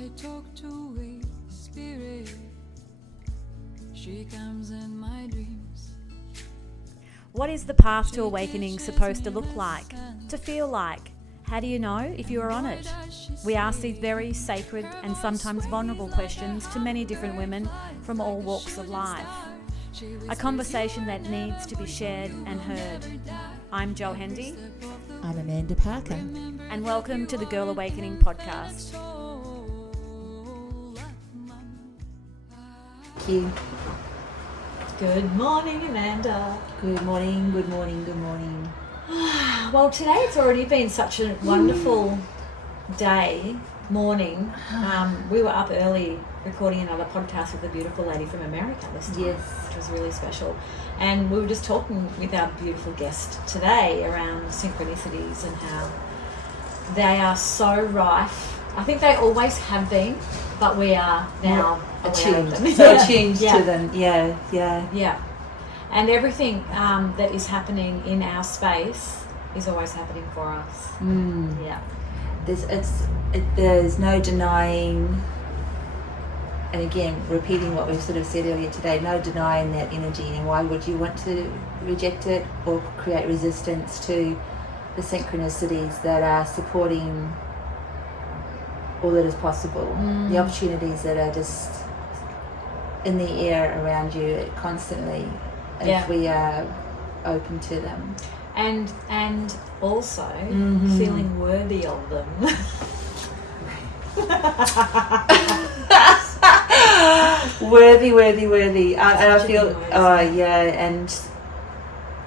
I talk to a spirit. She comes in my dreams. What is the path to awakening supposed to look like? To feel like? How do you know if you are on it? We ask these very sacred and sometimes vulnerable questions to many different women from all walks of life. A conversation that needs to be shared and heard. I'm Jo Hendy. I'm Amanda Parker. And welcome to the Girl Awakening podcast. Thank you. Good morning, Amanda. Good morning, good morning, good morning. Well, today it's already been such a wonderful morning. We were up early recording another podcast with a beautiful lady from America this time, Yes. which was really special. And we were just talking with our beautiful guest today around synchronicities and how they are so rife. I think they always have been, but we are now attuned. them. So attuned Yeah. to them. Yeah. And everything that is happening in our space is always happening for us. Yeah. There's no denying, and again, repeating what we've sort of said earlier today, no denying that energy. And why would you want to reject it or create resistance to the synchronicities that are supporting all that is possible, the opportunities that are just in the air around you constantly, if we are open to them. And also feeling worthy of them. worthy. And I feel, and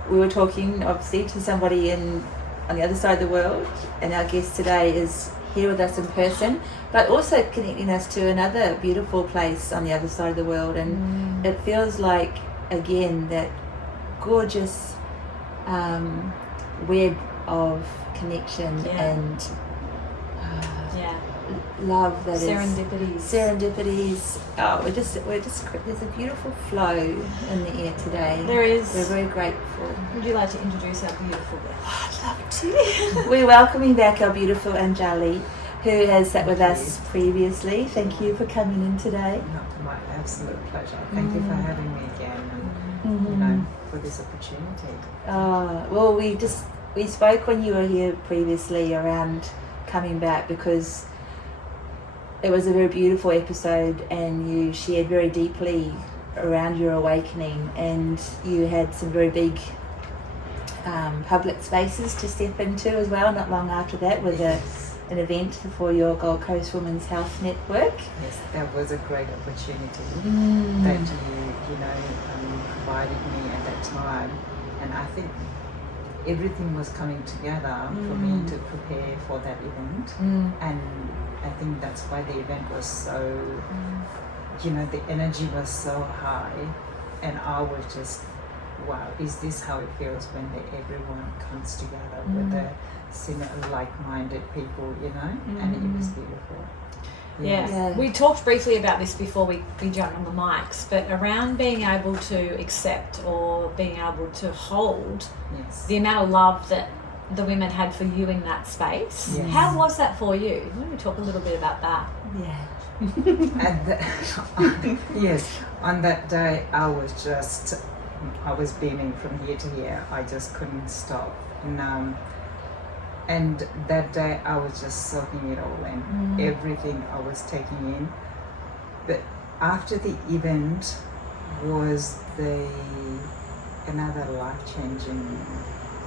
we were talking obviously to somebody on the other side of the world, and our guest today is here with us in person, but also connecting us to another beautiful place on the other side of the world. And it feels like, again, that gorgeous web of connection and love that serendipities. We're just there's a beautiful flow in the air today. There is. We're very grateful. Would you like to introduce our beautiful guest? I'd love to. We're welcoming back our beautiful Anjali, who has sat with us previously. Thank you for coming in today. My absolute pleasure. Thank you for having me again, and for this opportunity. Well, we spoke when you were here previously around coming back, because it was a very beautiful episode and you shared very deeply around your awakening, and you had some very big public spaces to step into as well not long after that with an event for your Gold Coast Women's Health Network. Yes, that was a great opportunity that you provided me at that time, and I think everything was coming together for me to prepare for that event, and I think that's why the event was so, the energy was so high, and I was just, wow, is this how it feels when everyone comes together with the similar like-minded people, and it was beautiful. Yeah. We talked briefly about this before we jumped on the mics, but around being able to accept or being able to hold the amount of love that the women had for you in that space. Yes. How was that for you? Let me talk a little bit about that. Yes, on that day I was beaming from here to here. I just couldn't stop. And that day I was just soaking it all in, everything I was taking in. But after the event was another life-changing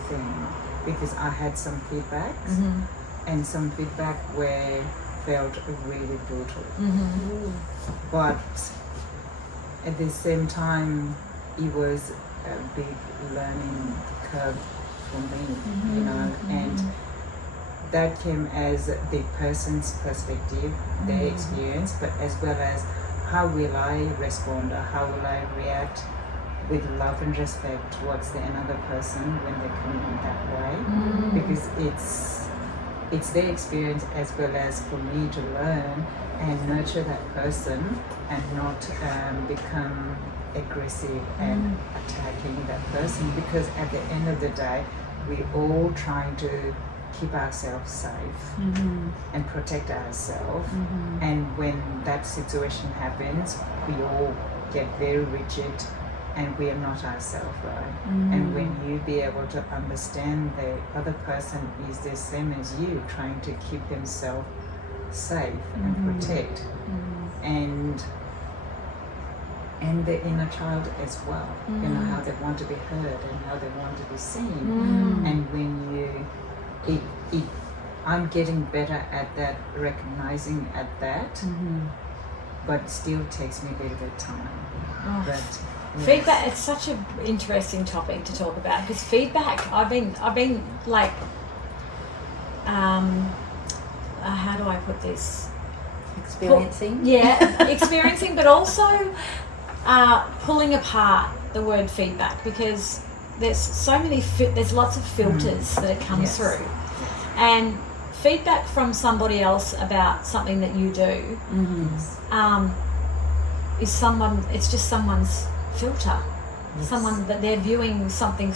thing, because I had some feedbacks, and some feedback where felt really brutal. But at the same time, it was a big learning curve for me, and that came as the person's perspective, their experience, but as well as how will I respond, or how will I react with love and respect towards another person when they're coming in that way, because it's their experience as well as for me to learn and nurture that person and not become aggressive and attacking that person, because at the end of the day we're all trying to keep ourselves safe Mm-hmm. and protect ourselves. Mm-hmm. And when that situation happens, we all get very rigid and we are not ourselves, right? Mm-hmm. And when you be able to understand the other person is the same as you, trying to keep themselves safe and Mm-hmm. protect, Mm-hmm. and the inner child as well, you know, Mm. how they want to be heard and how they want to be seen. Mm. And when I'm getting better at that, recognizing at that, Mm-hmm. but it still takes me a little bit of time. Oh. But yes. Feedback, it's such an interesting topic to talk about, because feedback, I've been like, how do I put this? Experiencing. Experiencing, but also pulling apart the word feedback, because there's so many, there's lots of filters that it comes Yes. through. And feedback from somebody else about something that you do is it's just someone's filter. Yes. Someone that they're viewing something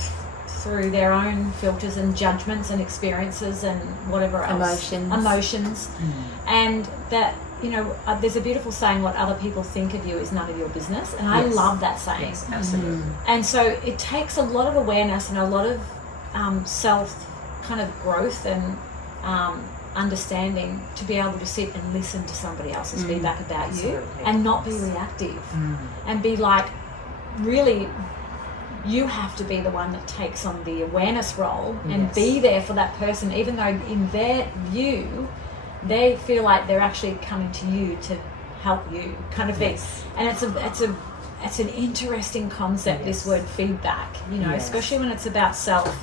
through their own filters and judgments and experiences and whatever else. Emotions. And that, you know, there's a beautiful saying, what other people think of you is none of your business. And I Yes. love that saying. Yes, absolutely. And so it takes a lot of awareness and a lot of self kind of growth and understanding to be able to sit and listen to somebody else's feedback about you Absolutely. and not be reactive and be like, really, you have to be the one that takes on the awareness role and Yes. be there for that person, even though in their view they feel like they're actually coming to you to help you, kind of thing. Yes. And it's an interesting concept, this Yes. word feedback, you know, Yes. especially when it's about self.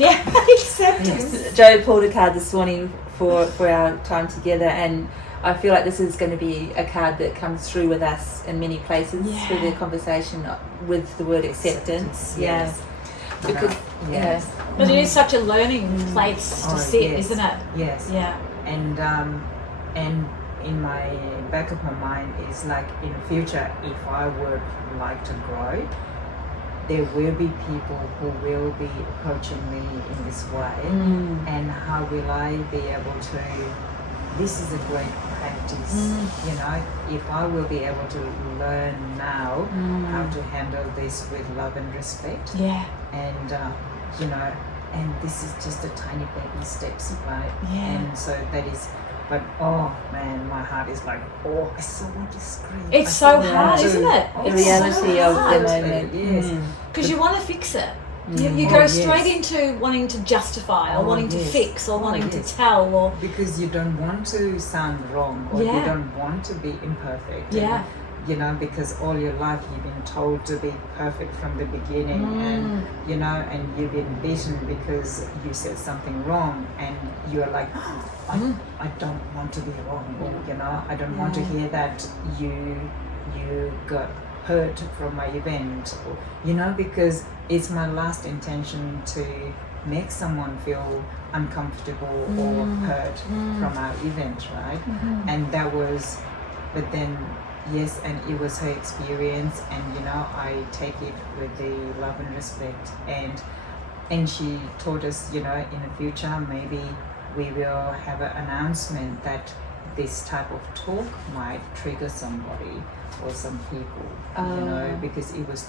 Acceptance. Yes. Joe pulled a card this morning for our time together, and I feel like this is going to be a card that comes through with us in many places through the conversation with the word acceptance. Yes. Because Yes. But it is such a learning place to Oh, sit, yes. isn't it? Yes. Yeah. And in my back of my mind is like, in the future, if I would like to grow, there will be people who will be approaching me in this way, and how will I be able to, this is a great practice, you know, if I will be able to learn now how to handle this with love and respect, Yeah. and you know, and this is just a tiny baby steps, right? Yeah. And so that is, but oh man, my heart is like, oh, I so want to scream. It's I so want hard, to- isn't it? Oh, the It's reality so of the hard. moment. Yes. Because you want to fix it. You Oh, go yes. straight into wanting to justify or Oh, wanting to yes. fix or Oh, wanting yes. to tell or Because you don't want to sound wrong, or Yeah. you don't want to be imperfect. Yeah. And, you know, because all your life you've been told to be perfect from the beginning, and you know, and you've been beaten because you said something wrong, and you're like, I don't want to be wrong, or you know, I don't want to hear that you got hurt from my event, or, you know, because it's my last intention to make someone feel uncomfortable or hurt from our event, right? And that was, but then yes, and it was her experience, and you know, I take it with the love and respect, and she told us, you know, in the future maybe we will have an announcement that this type of talk might trigger somebody or some people, you know, because it was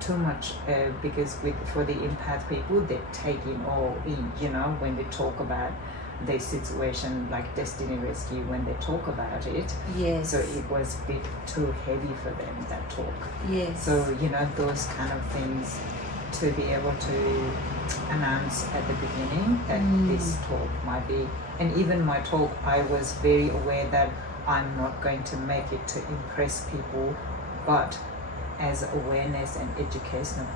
too much, because for the empath people, they take it all in, you know, when they talk about their situation, like Destiny Rescue, when they talk about it. Yes. So it was a bit too heavy for them, that talk. Yes. So, you know, those kind of things, to be able to announce at the beginning that this talk might be, and even my talk, I was very aware that I'm not going to make it to impress people, but as awareness and educational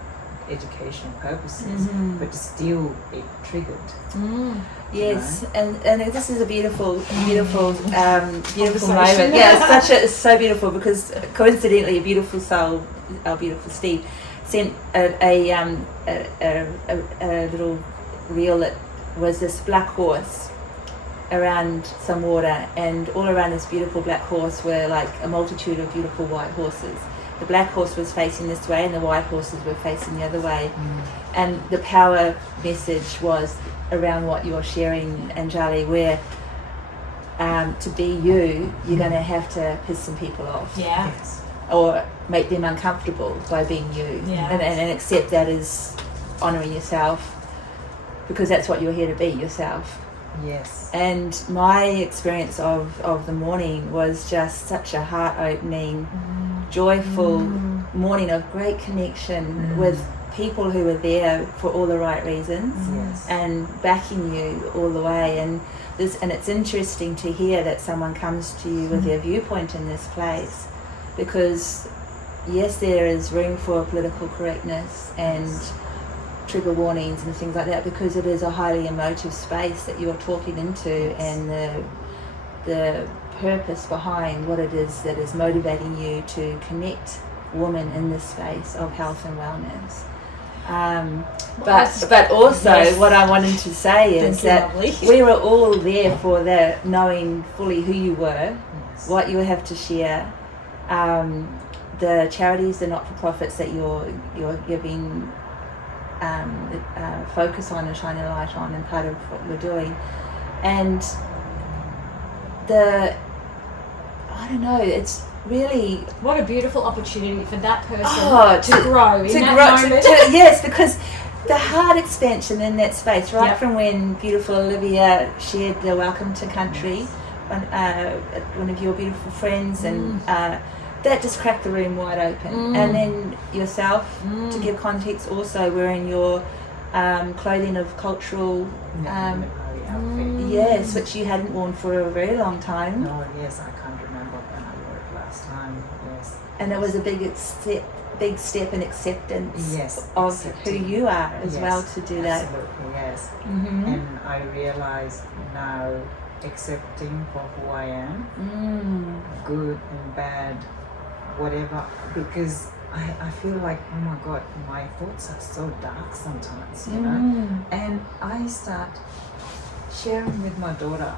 purposes, but still it triggered. Yes, and this is a beautiful moment. Conversation. Yeah, it's so beautiful, because coincidentally, a beautiful soul, our beautiful Steve, sent a little reel that was this black horse around some water, and all around this beautiful black horse were like a multitude of beautiful white horses, the black horse was facing this way and the white horses were facing the other way. And the power message was around what you're sharing, Anjali, where to be you, you're going to have to piss some people off. Yeah. Yes. Or make them uncomfortable by being you. Yeah. And accept that as honouring yourself, because that's what you're here to be, yourself. Yes. And my experience of the morning was just such a heart-opening, joyful morning of great connection with people who were there for all the right reasons Yes. and backing you all the way. And it's interesting to hear that someone comes to you with their viewpoint in this place, because yes, there is room for political correctness and trigger warnings and things like that, because it is a highly emotive space that you're talking into, and the purpose behind what it is that is motivating you to connect women in this space of health and wellness. But also what I wanted to say is that we were all there for the knowing fully who you were, what you have to share, the charities, the not-for-profits that you're giving focus on and shining a light on, and part of what you're doing. And I don't know, it's really... What a beautiful opportunity for that person to grow in that moment. Yes, because the heart expansion in that space, right from when beautiful Olivia shared the Welcome to Country, one of your beautiful friends, and that just cracked the room wide open. And then yourself, to give context, also wearing your clothing of cultural... yes, which you hadn't worn for a very long time. No, yes, I can't remember when I wore it last time. Yes. And it was a big step in acceptance of accepting who you are as well, to do that. Absolutely, yes. And I realize now, accepting for who I am, good and bad, whatever, because I feel like, oh my God, my thoughts are so dark sometimes, you know. And I start sharing with my daughter,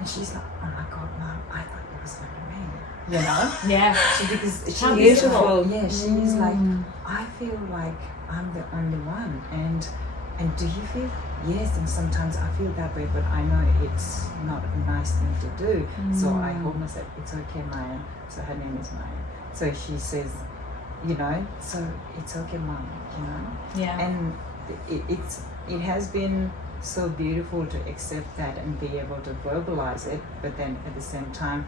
and she's like, oh my God, Mom, I thought it was like me, you know. Because How she is beautiful. she is like, I feel like I'm the only one, and do you feel? Yes, and sometimes I feel that way, but I know it's not a nice thing to do. So I hold myself, it's okay, Maya. So her name is Maya. So she says, you know, so it's okay, Mom, you know. Yeah. And it has been so beautiful to accept that and be able to verbalize it, but then at the same time,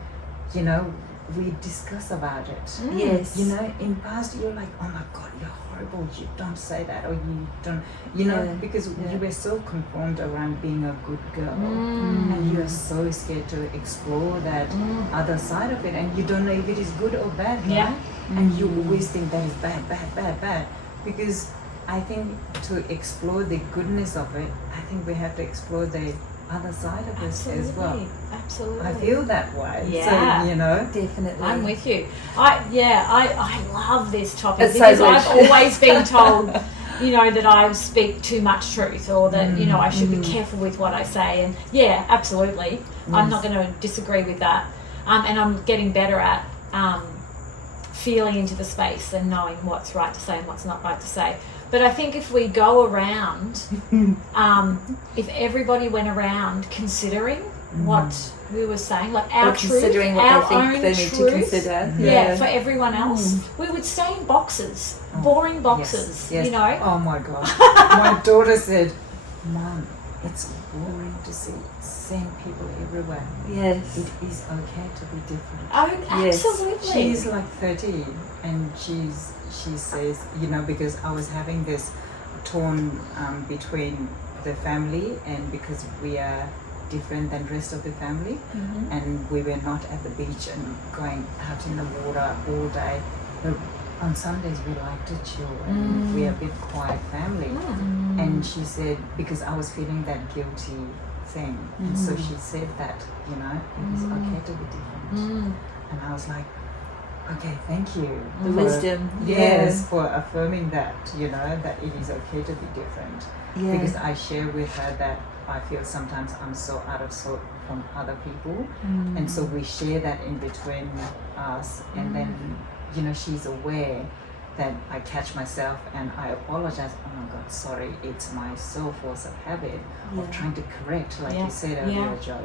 you know, we discuss about it. Yes. You know, in past you're like, oh my God, you're horrible, you don't say that, or you don't, you know, because you were so conformed around being a good girl, and you're so scared to explore that other side of it, and you don't know if it is good or bad, right? And you always think that is bad, because I think to explore the goodness of it, I think we have to explore the other side of this as well. Absolutely. I feel that way. Yeah. So, you know. Definitely. I'm with you. I love this topic, It's because so I've good. always been told, you know, that I speak too much truth, or that, you know, I should be careful with what I say. And yeah, absolutely. I'm not going to disagree with that. And I'm getting better at feeling into the space and knowing what's right to say and what's not right to say. But I think if we go around, if everybody went around considering what we were saying, like our truth, considering what our they think own they need truth, to consider. yeah, for everyone else, we would stay in boxes, boring boxes, Yes. you know. Oh my God. My daughter said, Mom, it's boring to see same people everywhere. Yes. It is okay to be different. Oh, Yes. absolutely. She's like 30, and she says, you know, because I was having this torn between the family, and because we are different than the rest of the family, and we were not at the beach and going out in the water all day. But on Sundays we like to chill, and we are a bit quiet family. And she said, because I was feeling that guilty thing, and so she said that, you know, it is okay to be different. And I was like, okay, thank you. The wisdom. Yes, for affirming that, you know, that it is okay to be different. Yeah. Because I share with her that I feel sometimes I'm so out of sort from other people. And so we share that in between us. And then she's aware that I catch myself and I apologize. Oh my God, sorry, it's my force of habit of trying to correct, like you said earlier, Joe,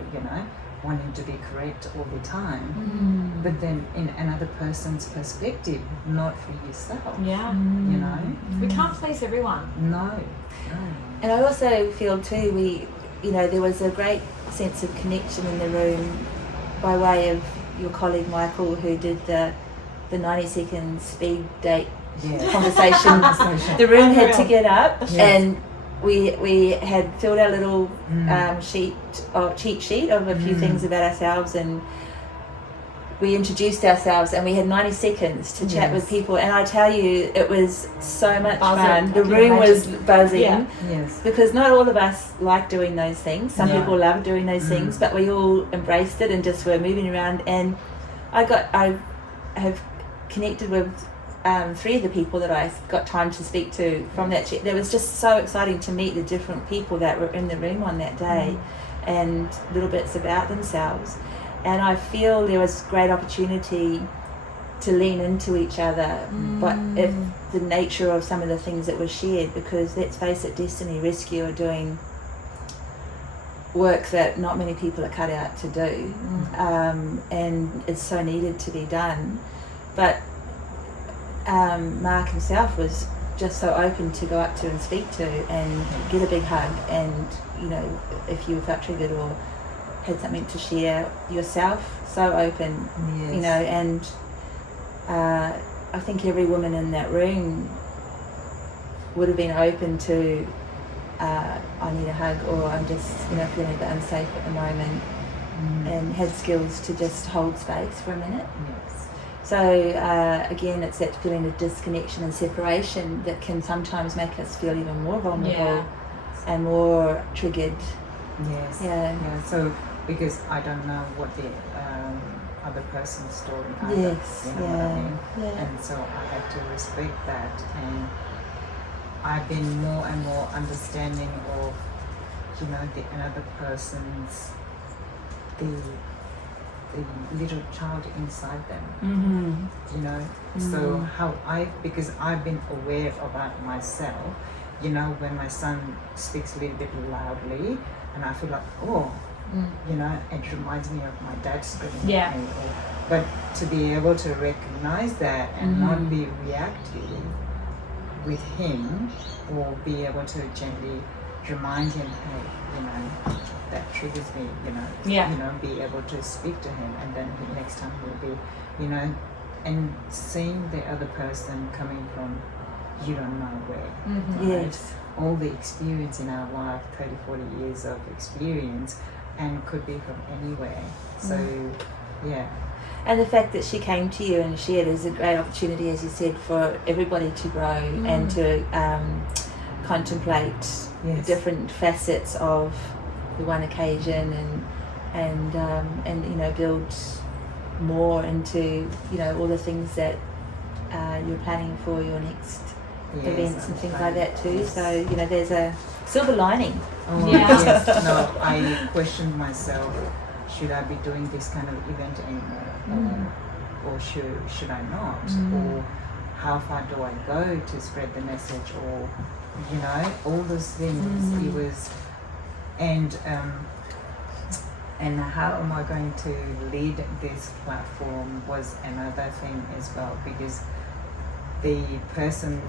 wanting to be correct all the time. But then in another person's perspective, not for yourself. We can't please everyone. No. And I also feel too, there was a great sense of connection in the room by way of your colleague Michael, who did the 90-second speed date conversation. The room had to get up, and we had filled our little cheat sheet of a few things about ourselves, and we introduced ourselves, and we had 90 seconds to chat with people. And I tell you, it was so much fun. The room was buzzing, because not all of us like doing those things. Some people love doing those things, but we all embraced it and just were moving around. And I have connected with 3 of the people that I got time to speak to from that chat. It was just so exciting to meet the different people that were in the room on that day, and little bits about themselves. And I feel there was great opportunity to lean into each other, but if the nature of some of the things that were shared, because let's face it, Destiny Rescue are doing work that not many people are cut out to do, and it's so needed to be done. But Mark himself was just so open to go up to and speak to and get a big hug, and if you felt triggered or had something to share yourself, so open, and I think every woman in that room would have been open to I need a hug, or I'm just feeling a bit unsafe at the moment, and had skills to just hold space for a minute. So again, it's that feeling of disconnection and separation that can sometimes make us feel even more vulnerable and more triggered. So because I don't know what the other person's story either, what I mean? And so I have to respect that, and I've been more and more understanding of the another person's the little child inside them, so how because I've been aware about myself, when my son speaks a little bit loudly, and I feel like, it reminds me of my dad screaming at me. But to be able to recognize that and not be reactive with him, or be able to gently remind him, hey, that triggers me, be able to speak to him, and then the next time will be, and seeing the other person coming from you don't know where. Right? All the experience in our life, 30, 40 years of experience, and could be from anywhere. So, And the fact that she came to you and shared is a great opportunity, as you said, for everybody to grow and to contemplate different facets of the one occasion, and build more into all the things that you're planning for your next events and things like that too. So there's a silver lining. No, I questioned myself, should I be doing this kind of event anymore, or should I not, or how far do I go to spread the message, or all those things. It was, and how am I going to lead this platform was another thing as well, because the person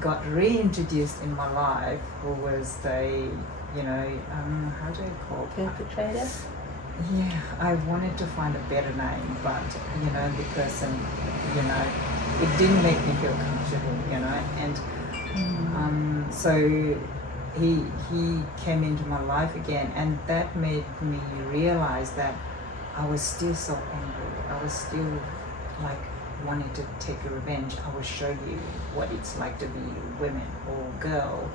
got reintroduced in my life, who was the how do I call it? Perpetrator? Yeah, I wanted to find a better name, but the person, it didn't make me feel comfortable, and so he came into my life again, and that made me realize that I was still so angry. I was still like wanting to take a revenge. I will show you what it's like to be a woman or girl,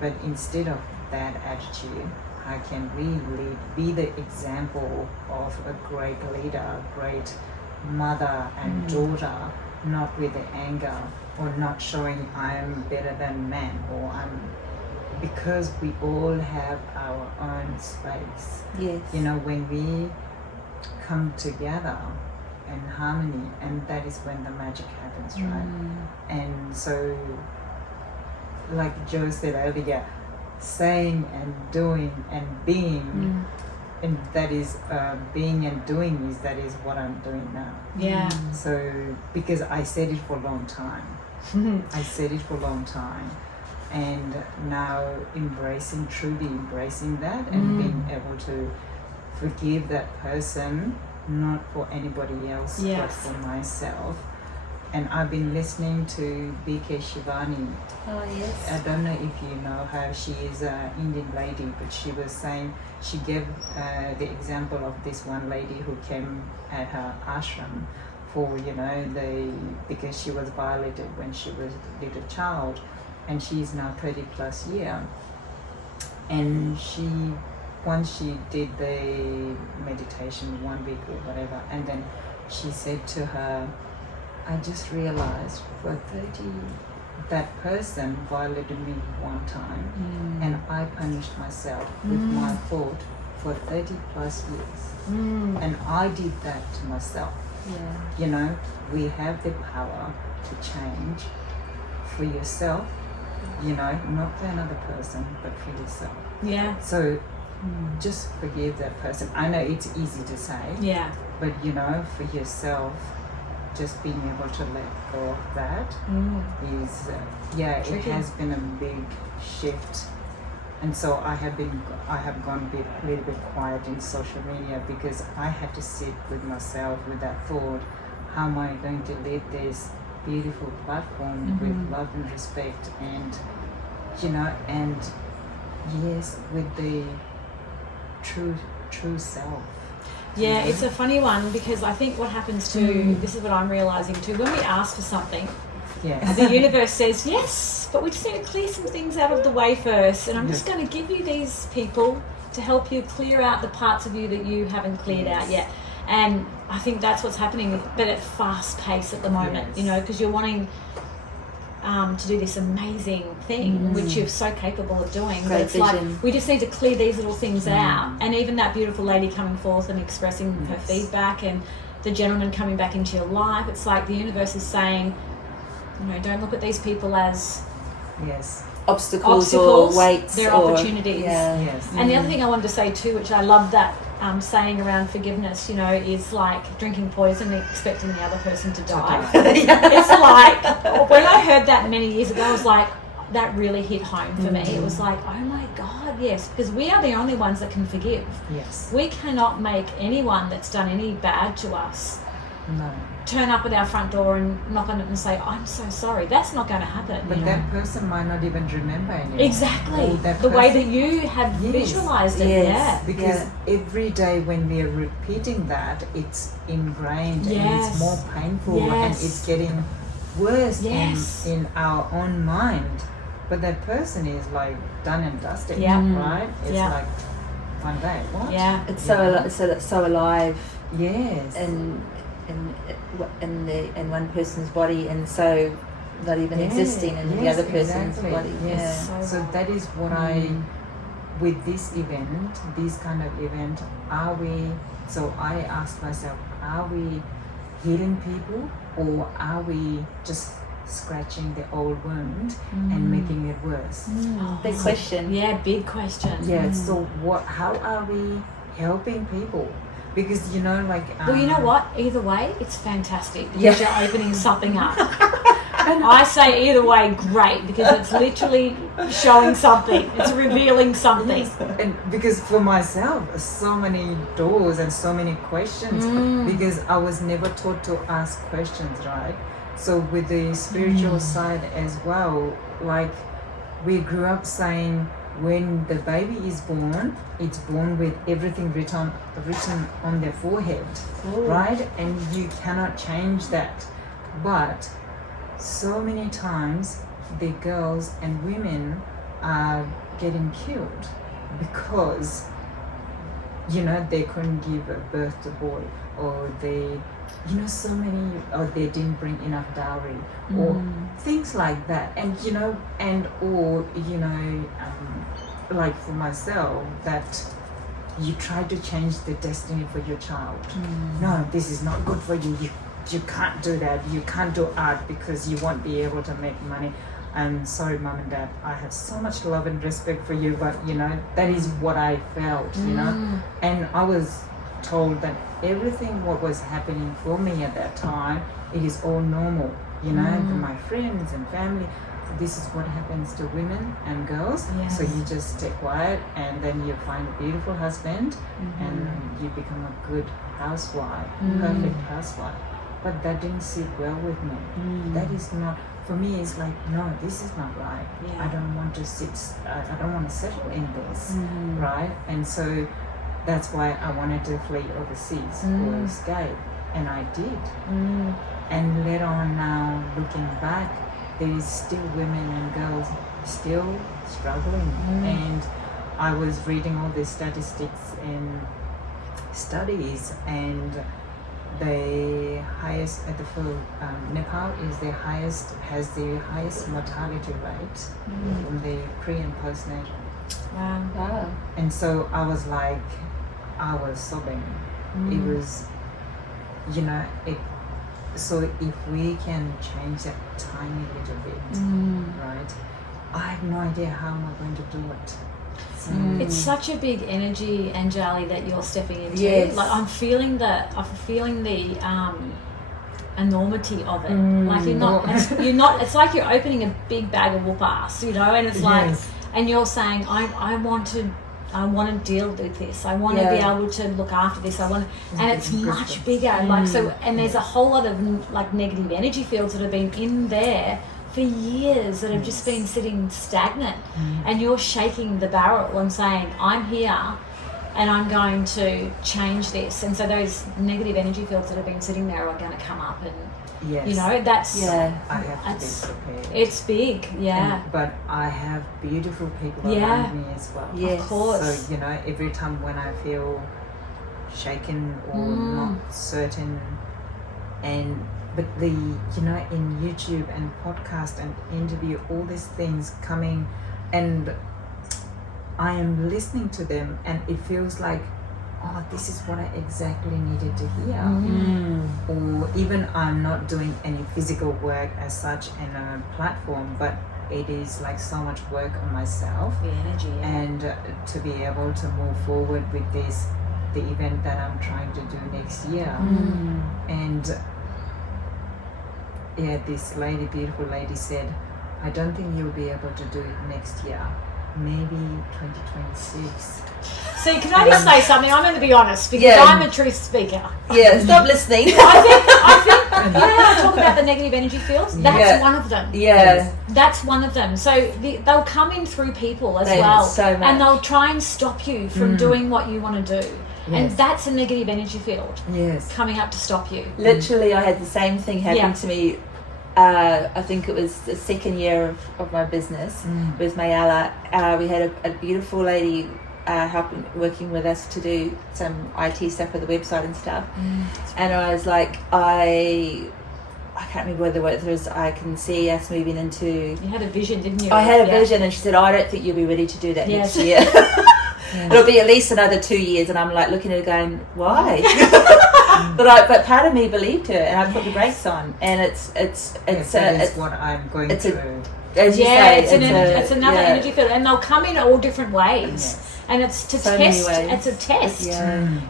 but instead of that attitude, I can really be the example of a great leader, great mother and daughter, not with the anger, or not showing I'm better than men, or because we all have our own space. Yes. When we come together, and harmony, and that is when the magic happens, right? And so, like Joe said earlier, saying and doing and being, and that is being and doing that is what I'm doing now. Yeah. So because I said it for a long time, and now truly embracing that, and being able to forgive that person, not for anybody else, but for myself. And I've been listening to BK Shivani. Oh, yes. I don't know if you know her. She is an Indian lady, but she was saying, she gave the example of this one lady who came at her ashram for, because she was violated when she was a little child, and she is now 30 plus year. And once she did the meditation 1 week or whatever, and then she said to her, I just realized for 30, that person violated me one time, and I punished myself with my thought for 30 plus years. And I did that to myself. Yeah. We have the power to change for yourself, not for another person, but for yourself. Yeah. So just forgive that person. I know it's easy to say, but for yourself, just being able to let go of that is, Tricky. it has been a big shift. And so I have gone a little bit quiet in social media, because I had to sit with myself with that thought, how am I going to lead this beautiful platform with love and respect, and and yes, with the true self. Yeah, it's a funny one, because I think what happens too, this is what I'm realising too, when we ask for something, the universe says yes, but we just need to clear some things out of the way first, and I'm just going to give you these people to help you clear out the parts of you that you haven't cleared out yet. And I think that's what's happening, but at fast pace at the moment, because you're wanting to do this amazing thing, which you're so capable of doing. Great but it's vision. like, we just need to clear these little things out. And even that beautiful lady coming forth and expressing her feedback, and the gentleman coming back into your life, it's like the universe is saying, don't look at these people as obstacles or weights. They're or opportunities. And the other thing I wanted to say too, which I love that saying around forgiveness, is like drinking poison and expecting the other person to die. It's like, when I heard that many years ago, I was like, that really hit home for me. It was like, oh my God, yes, because we are the only ones that can forgive. We cannot make anyone that's done any bad to us turn up at our front door and knock on it and say, I'm so sorry. That's not going to happen. But that person might not even remember anymore. Exactly. The way that you have visualized it. Because every day when we are repeating that, it's ingrained and it's more painful and it's getting worse in our own mind. But that person is like done and dusted, right? It's like one day. What? Yeah. It's so alive. Yes. In one person's body, and so not even existing in the other person's body. So that is what with this event, this kind of event, so I ask myself, are we healing people, or are we just scratching the old wound and making it worse? Big question. Yeah, big question. So how are we helping people? Because well, you know what? Either way, it's fantastic, because you're opening something up. I say either way, great, because it's literally showing something. It's revealing something. And because for myself, so many doors and so many questions, because I was never taught to ask questions, right? So with the spiritual side as well, like we grew up saying, when the baby is born, it's born with everything written on their forehead, right? And you cannot change that. But so many times the girls and women are getting killed because they couldn't give a birth to a boy, or they or they didn't bring enough dowry, or things like that. And like for myself, that you try to change the destiny for your child. No, this is not good for you. You can't do that. You can't do art because you won't be able to make money. I'm sorry, mom and dad, I have so much love and respect for you, but you know, that is what I felt, you know. And I was told that everything what was happening for me at that time, it is all normal, you know. My friends and family, this is what happens to women and girls. Yes. So you just stay quiet, and then you find a beautiful husband, and you become a good housewife, perfect housewife. But that didn't sit well with me. That is not, for me, it's like, no, this is not right. Yeah. I don't want to I don't want to settle in this, right? And so that's why I wanted to flee overseas or escape, and I did. And later on now, looking back, there is still women and girls still struggling. And I was reading all the statistics and studies, and the highest Nepal is has the highest mortality rate from the pre and postnatal. Wow. And so I was sobbing. It was, you know, so if we can change that tiny little bit, right? I have no idea how am I going to do it. So It's such a big energy, Anjali, that you're stepping into. Yes. Like I'm feeling the enormity of it. Like you're not. It's like you're opening a big bag of whoop ass, you know. And it's like, and you're saying, I want to deal with this. I want to be able to look after this. And it's much bigger. Like so, and there's a whole lot of like negative energy fields that have been in there for years that have just been sitting stagnant, and you're shaking the barrel and saying, I'm here and I'm going to change this. And so those negative energy fields that have been sitting there are going to come up, and you know, that's I have to be prepared. It's big, but I have beautiful people around me as well. Of course. So, you know, every time when I feel shaken or not certain, but in YouTube and podcast and interview, all these things coming, and I am listening to them, and it feels like, oh, this is what I exactly needed to hear. Or even I'm not doing any physical work as such in a platform, but it is like so much work on myself. The energy, and to be able to move forward with the event that I'm trying to do next year. And this beautiful lady said, I don't think you'll be able to do it next year, maybe 2026. See, can I just say something? I'm going to be honest, because I'm a truth speaker. Stop listening. I think you know how I talk about the negative energy fields? That's one of them. That's one of them. So they'll come in through people as well. So much. And they'll try and stop you from doing what you want to do. And that's a negative energy field coming up to stop you. Literally, I had the same thing happen to me. I think it was the second year of my business with Mayala. We had a beautiful lady working with us to do some IT stuff for the website and stuff. And I was like, I can't remember whether it was I can see us moving into... You had a vision, didn't you? I had a vision, and she said, I don't think you'll be ready to do that next year. It'll be at least another 2 years. And I'm like looking at her going, why? but part of me believed her, and I put the brakes on, and it's what I'm going through. As you say, it's another energy field, and they'll come in all different ways, and it's to test. It's a test.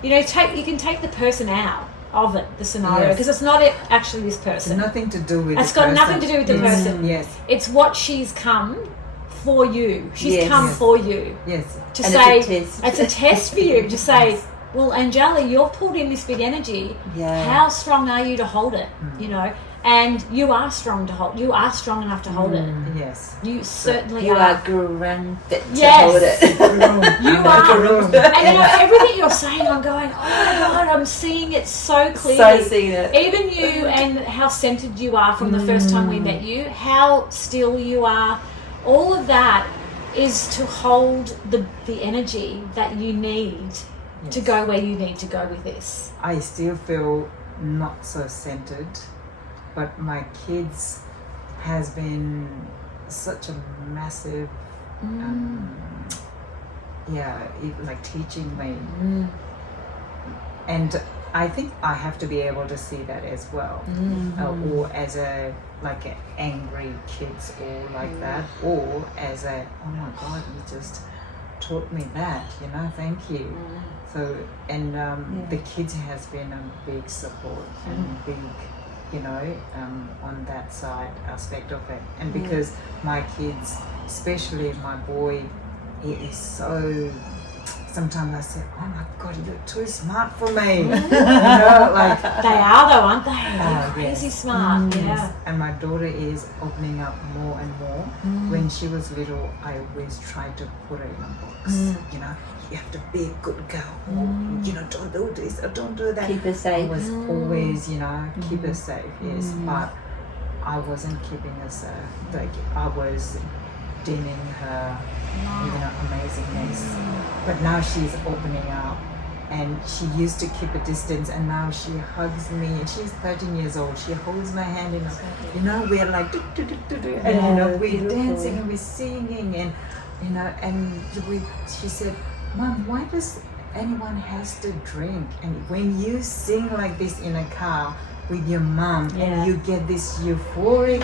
You know, you can take the person out of it, the scenario, because it's not actually this person. It's nothing to do with. It's got nothing to do with the person. It's what she's come for you. She's come for you. To and say it's a test for you to say, well, Anjali, you've pulled in this big energy. How strong are you to hold it? You know, and you are strong to hold. You are strong enough to hold it. You certainly you are. are grounded to hold it. You are. And you know, everything you're saying, I'm going, oh my God, I'm seeing it so clearly. So seeing it. Even you, and how centered you are from the first time we met you, how still you are. All of that is to hold the energy that you need to go where you need to go with this. I still feel not so centered, but my kids has been such a massive like teaching me. And I think I have to be able to see that as well, or as a like a angry kids or like that, or as a, oh my God, you just taught me that, thank you. So, and the kids has been a big support and big, on that side aspect of it. And because my kids, especially my boy, he is so, sometimes I say, oh my God, you're too smart for me. Like they are though, aren't they? They're crazy smart. Yeah. And my daughter is opening up more and more. When she was little, I always tried to put her in a box. You have to be a good girl. Don't do this or don't do that. Keep her safe. I was always, keep her safe. Yes, but I wasn't keeping her safe. Like I was dimming her, amazingness. But now she's opening up, and she used to keep a distance, and now she hugs me, and she's 13 years old. She holds my hand in her, we're like, and we're dancing and we're singing, and she said, Mom, why does anyone has to drink? And when you sing like this in a car with your mom, and you get this euphoric,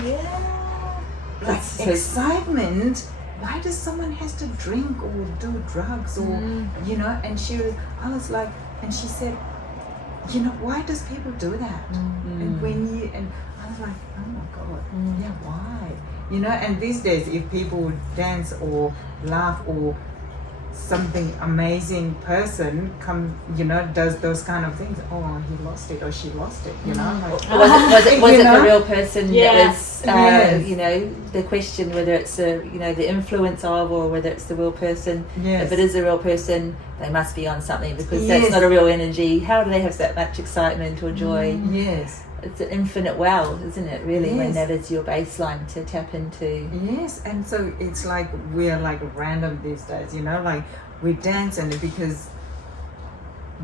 like excitement, why does someone has to drink or do drugs or and I was like, and she said, why does people do that? And and I was like, oh my God, why? And these days if people would dance or laugh or something amazing person does those kind of things, oh, he lost it or she lost it, like, was it the real person that was yes. The question whether it's the influence of, or whether it's the real person. Yes. If it is a real person, they must be on something, because that's not a real energy. How do they have that much excitement or joy? Yes. It's an infinite well, isn't it, really, when that is your baseline to tap into. Yes, and so it's like we're like random these days, like we dance, and because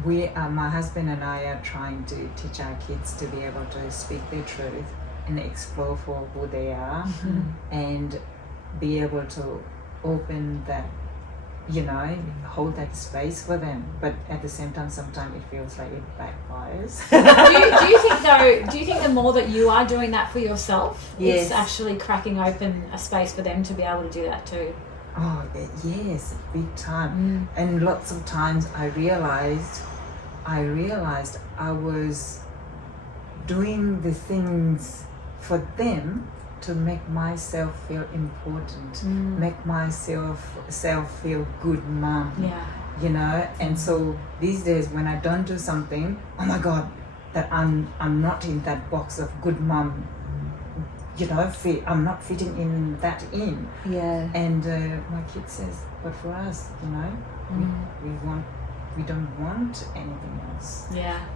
my husband and I are trying to teach our kids to be able to speak their truth and explore for who they are, and be able to open that, hold that space for them. But at the same time, sometimes it feels like it backfires. do you think the more that you are doing that for yourself, yes, it's actually cracking open a space for them to be able to do that too? Oh yes, big time. And lots of times I realized I was doing the things for them to make myself feel important, make myself feel good mom. And so these days when I don't do something, oh my God, that I'm not in that box of good mom, I'm not fitting in that in. And my kid says, but for us, we don't want anything else.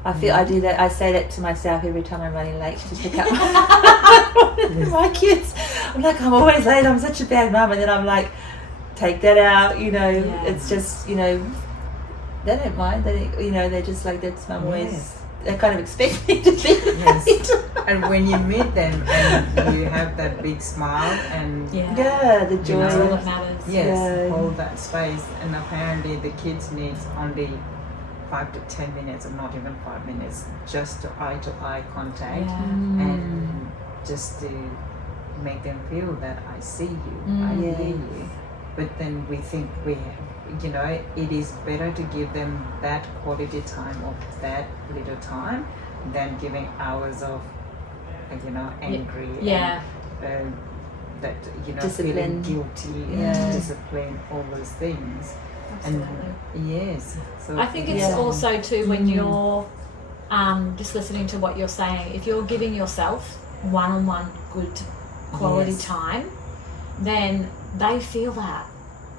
I feel I do that. I say that to myself every time I'm running late to pick up my kids. I'm like, I'm always late, I'm such a bad mum. And then I'm like, take that out, it's just, they don't mind. They're just like, that's mum always, they kind of expect me to be late. And when you meet them and you have that big smile and the joy, that's all that matters. Hold that space. And apparently the kids need only 5 to 10 minutes, or not even 5 minutes, just to eye contact, and just to make them feel that I see you, I hear you. But then we think it is better to give them that quality time of that little time than giving hours of angry and that discipline, feeling guilty and discipline, all those things. Absolutely. And so I think it's also too, when you're just listening to what you're saying, if you're giving yourself one-on-one good quality time, then they feel that.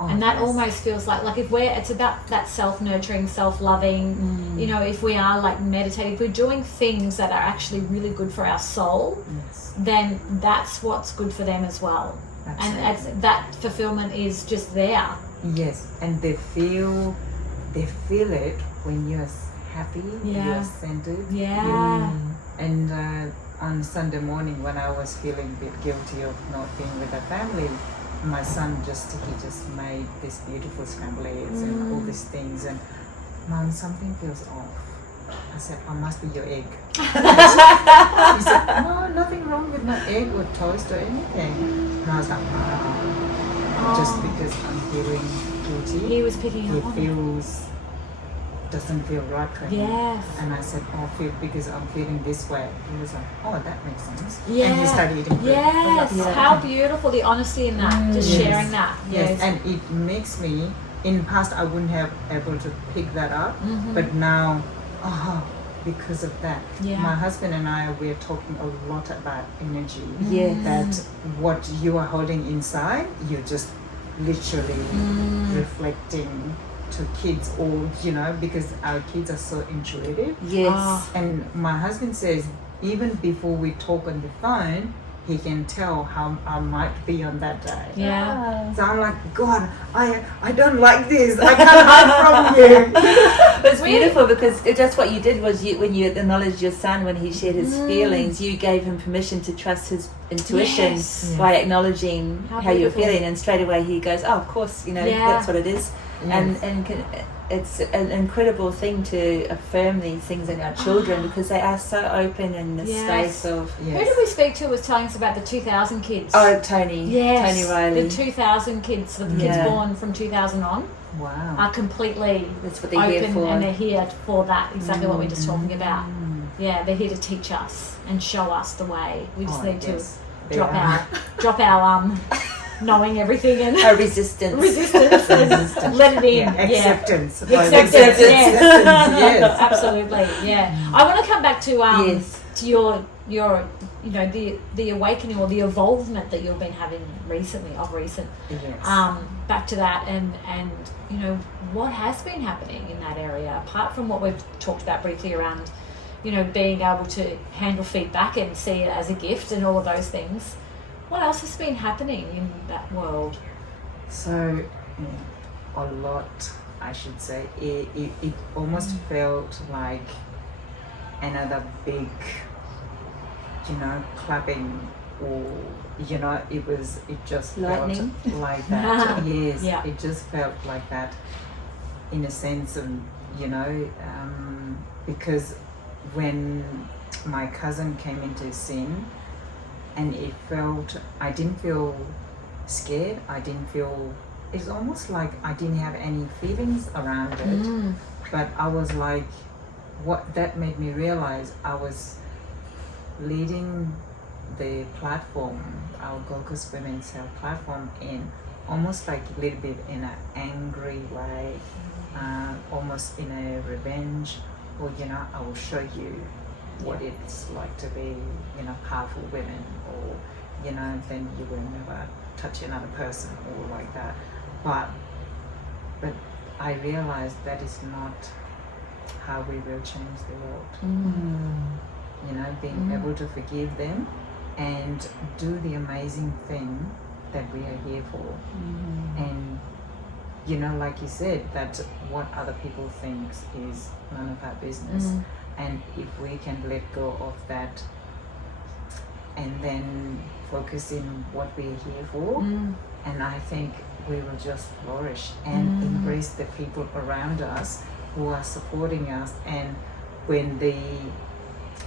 And that almost feels like if it's about that self-nurturing, self-loving, if we are like meditating, if we're doing things that are actually really good for our soul, then that's what's good for them as well. Absolutely. And that fulfillment is just there. Yes, and they feel it when you're happy, you're centered. And on Sunday morning when I was feeling a bit guilty of not being with the family, my son he just made this beautiful scrambled eggs and all these things, and Mom, something feels off. I said, oh, must be your egg. He said, no, nothing wrong with my egg or toast or anything. And I was like, just because I'm feeling guilty. He was picking up on it. Doesn't feel right for him. Yes. And I said, because I'm feeling this way. He was like, oh, that makes sense. Yeah. And he started eating food. Yes. Yeah. How beautiful, the honesty in that, just sharing that. Yes. And it makes me, in the past I wouldn't have able to pick that up, but now, because of that, my husband and I, we're talking a lot about energy. That what you are holding inside, you're just literally reflecting to kids, or because our kids are so intuitive. And my husband says even before we talk on the phone, he can tell how I might be on that day. So I'm like, God, I don't like this. I can't hide from you. But it's beautiful because just what you did was when you acknowledged your son when he shared his feelings, you gave him permission to trust his intuition by acknowledging how you were feeling, and straight away he goes, oh, of course, that's what it is. And it's an incredible thing to affirm these things in our children because they are so open in the space of... Who did we speak to was telling us about the 2000 kids? Oh, Tony. Yes. Tony Riley. The 2000 kids, the kids born from 2000 on. Wow. Are completely That's what they're open here for. and they're here for that, exactly what we're just talking about. Yeah, they're here to teach us and show us the way. We just need to drop our knowing everything and resistance and let it in. Acceptance. Acceptance. Yes. Absolutely. Yeah. I want to come back to to your the awakening or the evolvement that you've been having recently. Back to that and what has been happening in that area apart from what we've talked about briefly around being able to handle feedback and see it as a gift and all of those things. What else has been happening in that world? So, a lot, I should say. It almost felt like another big, clapping, or it just lightning felt like that. Yes, it just felt like that, in a sense of because when my cousin came into scene. And I didn't feel scared. It's almost like I didn't have any feelings around it. But I was like, what that made me realize, I was leading the platform, our Gold Coast Women's Health platform, in almost like a little bit in an angry way, almost in a revenge, or I will show you what it's like to be, powerful women, or, then you will never touch another person, or like that. But I realized that is not how we will change the world. Being able to forgive them and do the amazing thing that we are here for. And, like you said, that what other people think is none of our business. And if we can let go of that and then focus in what we're here for, and I think we will just flourish and embrace the people around us who are supporting us. And when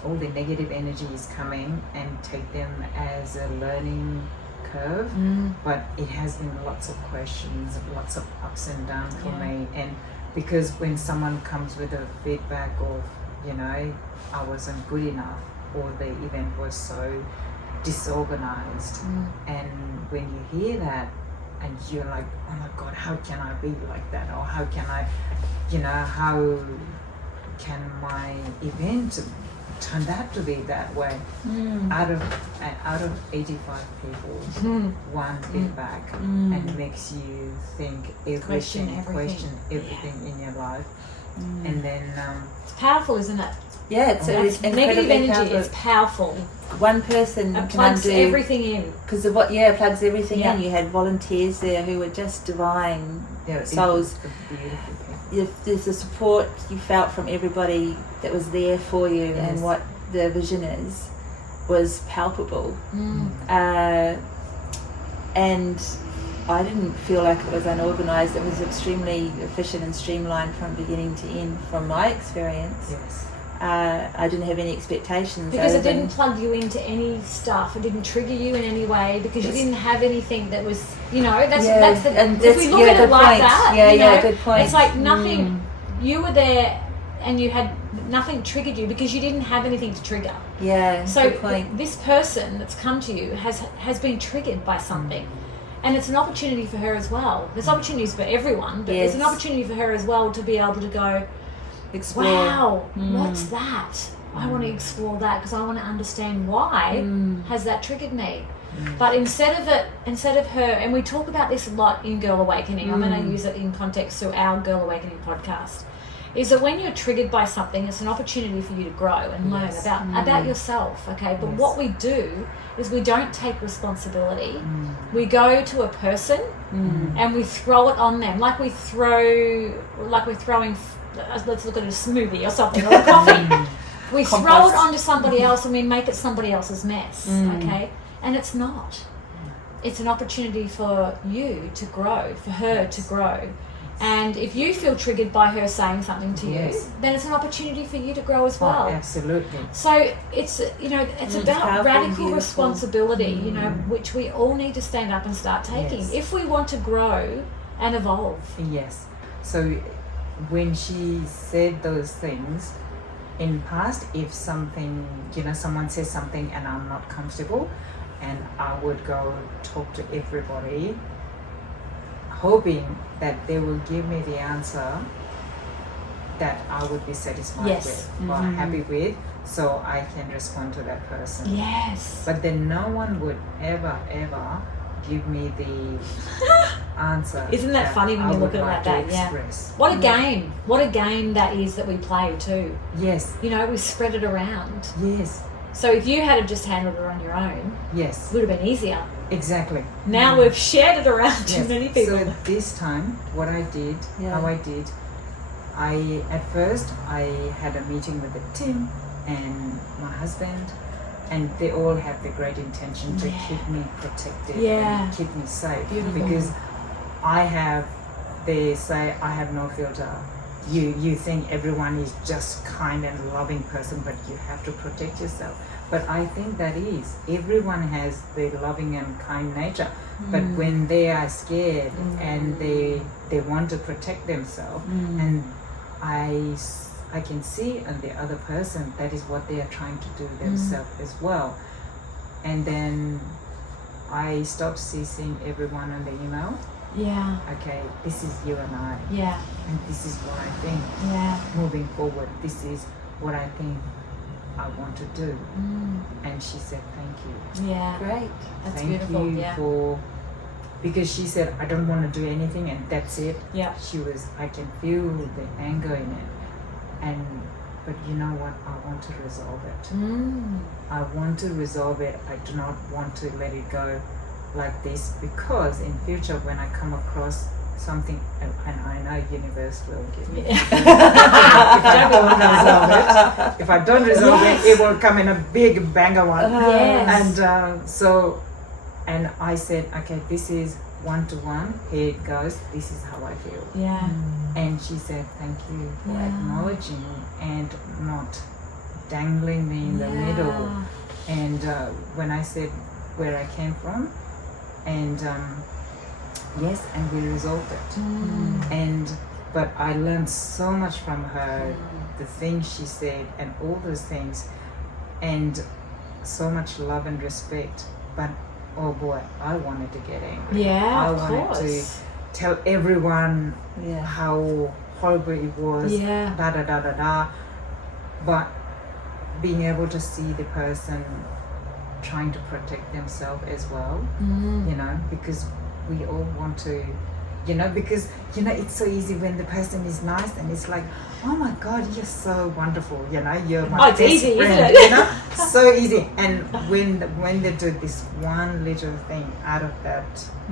all the negative energy is coming, and take them as a learning curve, but it has been lots of questions, lots of ups and downs for me. And because when someone comes with a feedback of I wasn't good enough, or the event was so disorganized, and when you hear that and you're like, oh my God, how can I be like that, or how can I how can my event turn out to be that way? Out of 85 people, one feedback and makes you think question everything in your life. And then it's powerful, isn't it? Yeah, it's negative energy. Powerful. It's powerful. One person it plugs everything in. Because of plugs everything in. You had volunteers there who were just divine souls. There's the support you felt from everybody that was there for you, and what the vision was palpable. And I didn't feel like it was unorganized. It was extremely efficient and streamlined from beginning to end, from my experience. Yes. I didn't have any expectations. Because it other than- didn't plug you into any stuff. It didn't trigger you in any way because you Yes. didn't have anything that was, you know, that's the, and if we look at it good like point. that, Yeah, you know, good point. it's like nothing, you were there and you had, nothing triggered you because you didn't have anything to trigger. Yeah, So good point. this person that's come to you has been triggered by something. And it's an opportunity for her as well. There's opportunities for everyone, but there's an Yes. opportunity for her as well to be able to go, Explore. wow, what's that? I want to explore that because I want to understand why has that triggered me. But instead of her, and we talk about this a lot in Girl Awakening, I'm going to use it in context to our Girl Awakening podcast, is that when you're triggered by something, it's an opportunity for you to grow and learn about yourself, okay? But what we do is we don't take responsibility. We go to a person and we throw it on them, like we're throwing, let's look at a smoothie or something, or a coffee. We throw it onto somebody else and we make it somebody else's mess, okay? And it's not. It's an opportunity for you to grow, for her to grow. And if you feel triggered by her saying something to you, then it's an opportunity for you to grow as well. Oh, absolutely. So it's, you know, it's about powerful, radical beautiful. responsibility, you know, which we all need to stand up and start taking if we want to grow and evolve. Yes. So when she said those things, in past, if something, you know, someone says something and I'm not comfortable, and I would go talk to everybody, hoping that they will give me the answer that I would be satisfied with or happy with, so I can respond to that person. Yes. But then no one would ever give me the answer. Isn't that funny when I you look would at it like like that? to Yeah. express. What a game. What a game that is that we play too. Yes. You know, we spread it around. Yes. So if you had just handled it on your own, Yes. it would have been easier. Exactly. Now we've shared it around to Yes. many people. So this time, what I did, how I did, at first I had a meeting with the team and my husband, and they all have the great intention to keep me protected and keep me safe. Beautiful. Because they say I have no filter. You think everyone is just kind and loving person, but you have to protect yourself. But I think that is, everyone has the loving and kind nature, but when they are scared and they want to protect themselves, and I can see on the other person that is what they are trying to do themselves as well. And then I stopped ceasing everyone on the email. Yeah. Okay, this is you and I, Yeah. and this is what I think. Yeah. Moving forward, this is what I think I want to do. And she said, thank you. Yeah. Great. That's Thank beautiful. you Yeah. because she said, I don't want to do anything, and that's it. Yeah. I can feel the anger in it. But you know what? I want to resolve it. I want to resolve it. I do not want to let it go like this, because in future when I come across something, and I know universe will give me if I don't resolve it will come in a big banger one. Yes. And I said, okay, this is 1-to-1, here it goes, this is how I feel. Yeah. And she said, thank you for acknowledging and not dangling me in the middle. And when I said where I came from, and yes, and we resolved it. But I learned so much from her, the things she said and all those things, and so much love and respect. But oh boy, I wanted to get angry. Yeah, I of wanted course. to tell everyone how horrible it was. Yeah. Da da da da da. But being able to see the person trying to protect themselves as well, you know, because we all want to, you know, because, you know, it's so easy when the person is nice and it's like, oh my God, you're so wonderful, you know, you're my it's best easy, friend, isn't it? you know, so easy. And when they do this one little thing out of that,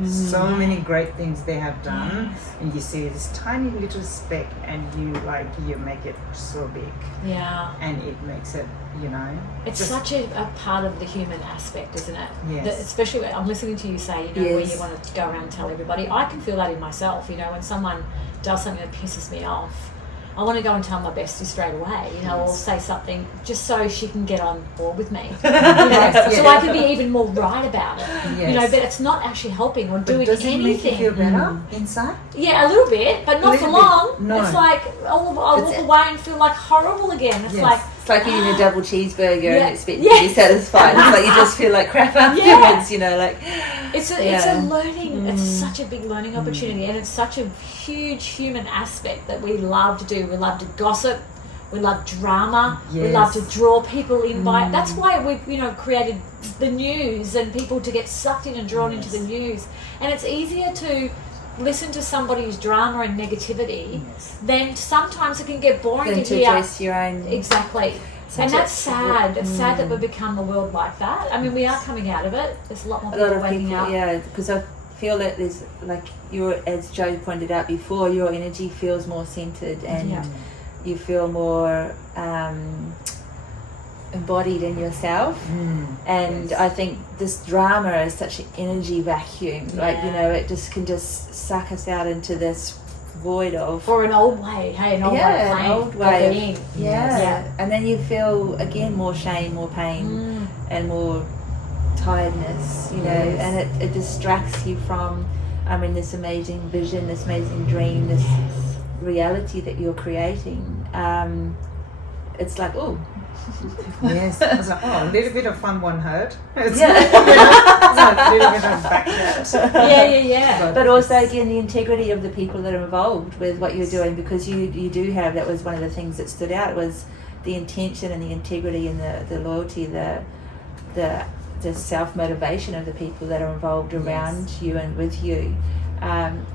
so many great things they have done, and you see this tiny little speck, and you make it so big, Yeah. and it makes it, you know, It's just- such a part of the human aspect, isn't it? Yes. That, especially when I'm listening to you say, you know, where Yes. you want to go around and tell everybody. I can feel that in myself, you know, when someone does something that pisses me off, I want to go and tell my bestie straight away, you know, or say something just so she can get on board with me. You know, so I can be even more right about it. You know, Yes. but it's not actually helping or But doing does it make you anything. feel better inside? Yeah, a little bit, but not for Little bit. long. No. It's like I'll walk away and feel like horrible again. It's Yes. like, It's like eating a double cheeseburger Yeah. and expecting to be satisfied. It's like you just feel like crap afterwards, you know, like... it's a learning, it's such a big learning opportunity, and it's such a huge human aspect that we love to do. We love to gossip, we love drama, we love to Yes. draw people in by it. That's why we've, you know, created the news and people to get sucked in and drawn into the news. And it's easier to listen to somebody's drama and negativity then sometimes it can get boring Then to to hear. address your own... Exactly. Such And a- that's sad. It's sad that we've become a world like that. I mean, we are coming out of it. There's a lot more A lot people of waking people, up. yeah, because I feel that there's like as Joe pointed out before, your energy feels more centered and Yeah. you feel more embodied in yourself. And I think this drama is such an energy vacuum. Like, you know, it just can just suck us out into this void of... For an old way, hey, an old way of an playing, old way of- being. Yeah. And then you feel again more shame, more pain, and more tiredness, you know, and it distracts you from, I mean, this amazing vision, this amazing dream, this reality that you're creating. It's like, oh, Yes. I was like, oh, a little bit of fun won't hurt. It's Yeah. a little bit of backlash. Yeah. but also again the integrity of the people that are involved with what you're doing, because you do have, that was one of the things that stood out, was the intention and the integrity and the loyalty, the self-motivation of the people that are involved around you and with you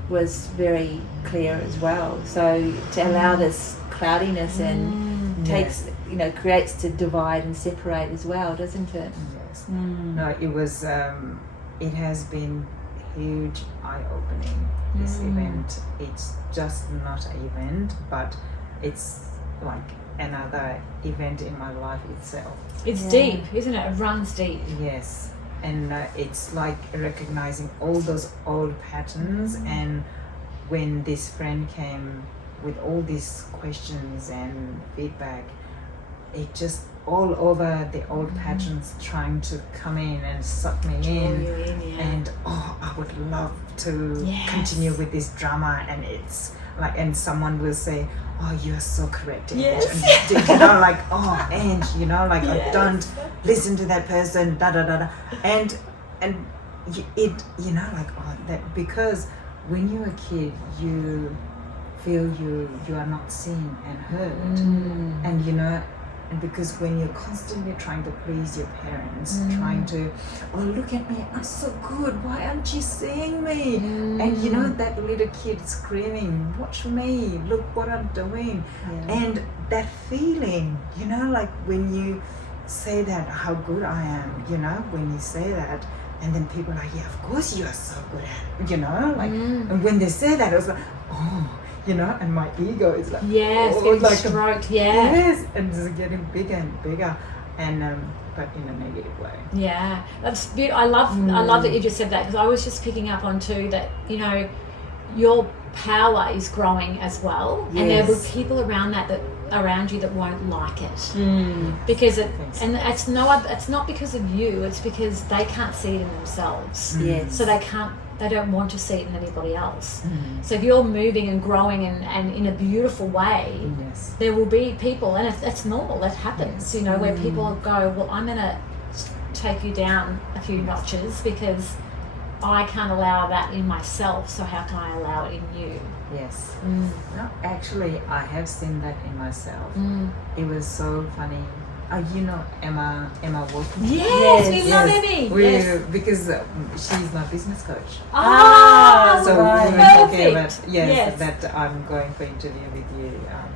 was very clear as well. So to allow this cloudiness and takes, you know, creates to divide and separate as well, doesn't it? Yes. No, it was. It has been huge eye-opening. This event. It's just not an event, but it's like another event in my life itself. It's deep, isn't it? It runs deep. Yes, and it's like recognizing all those old patterns. And when this friend came with all these questions and feedback, it just all over the old patterns trying to come in and suck me in. And I would love to continue with this drama. And it's like, and someone will say, oh, you're so correct, Ange. Yes. And, you know, like, oh, Ange, you know, like, I don't listen to that person, da da da da. And it, you know, like, oh, that, because when you're a kid, you feel you are not seen and heard. And, you know, and because when you're constantly trying to please your parents, trying to, oh, look at me, I'm so good, why aren't you seeing me? And you know, that little kid screaming, watch me, look what I'm doing. And that feeling, you know, like when you say that, how good I am, you know, when you say that, and then people are like, yeah, of course you are so good at it, you know, like, and when they say that, I was like, oh, you know, and my ego is like, Yes, oh, getting like stroked, yes, and it's getting bigger and bigger, and but in a negative way. Yeah, that's beautiful. I love that you just said that, because I was just picking up on too that, you know, your power is growing as well, and there will be people around you that won't like it because it's not because of you. It's because they can't see it in themselves. So they don't want to see it in anybody else. So if you're moving and growing and in a beautiful way, there will be people, and it's normal, that happens, you know, where people go, well, I'm going to take you down a few notches because I can't allow that in myself, so how can I allow it in you? Yes. No, actually, I have seen that in myself. It was so funny. you know Emma Woodford? Yes, we love Yes. Emmy. Yes. Because she's my business coach. Ah, So we were perfect. talking about Yes. that I'm going for interview with you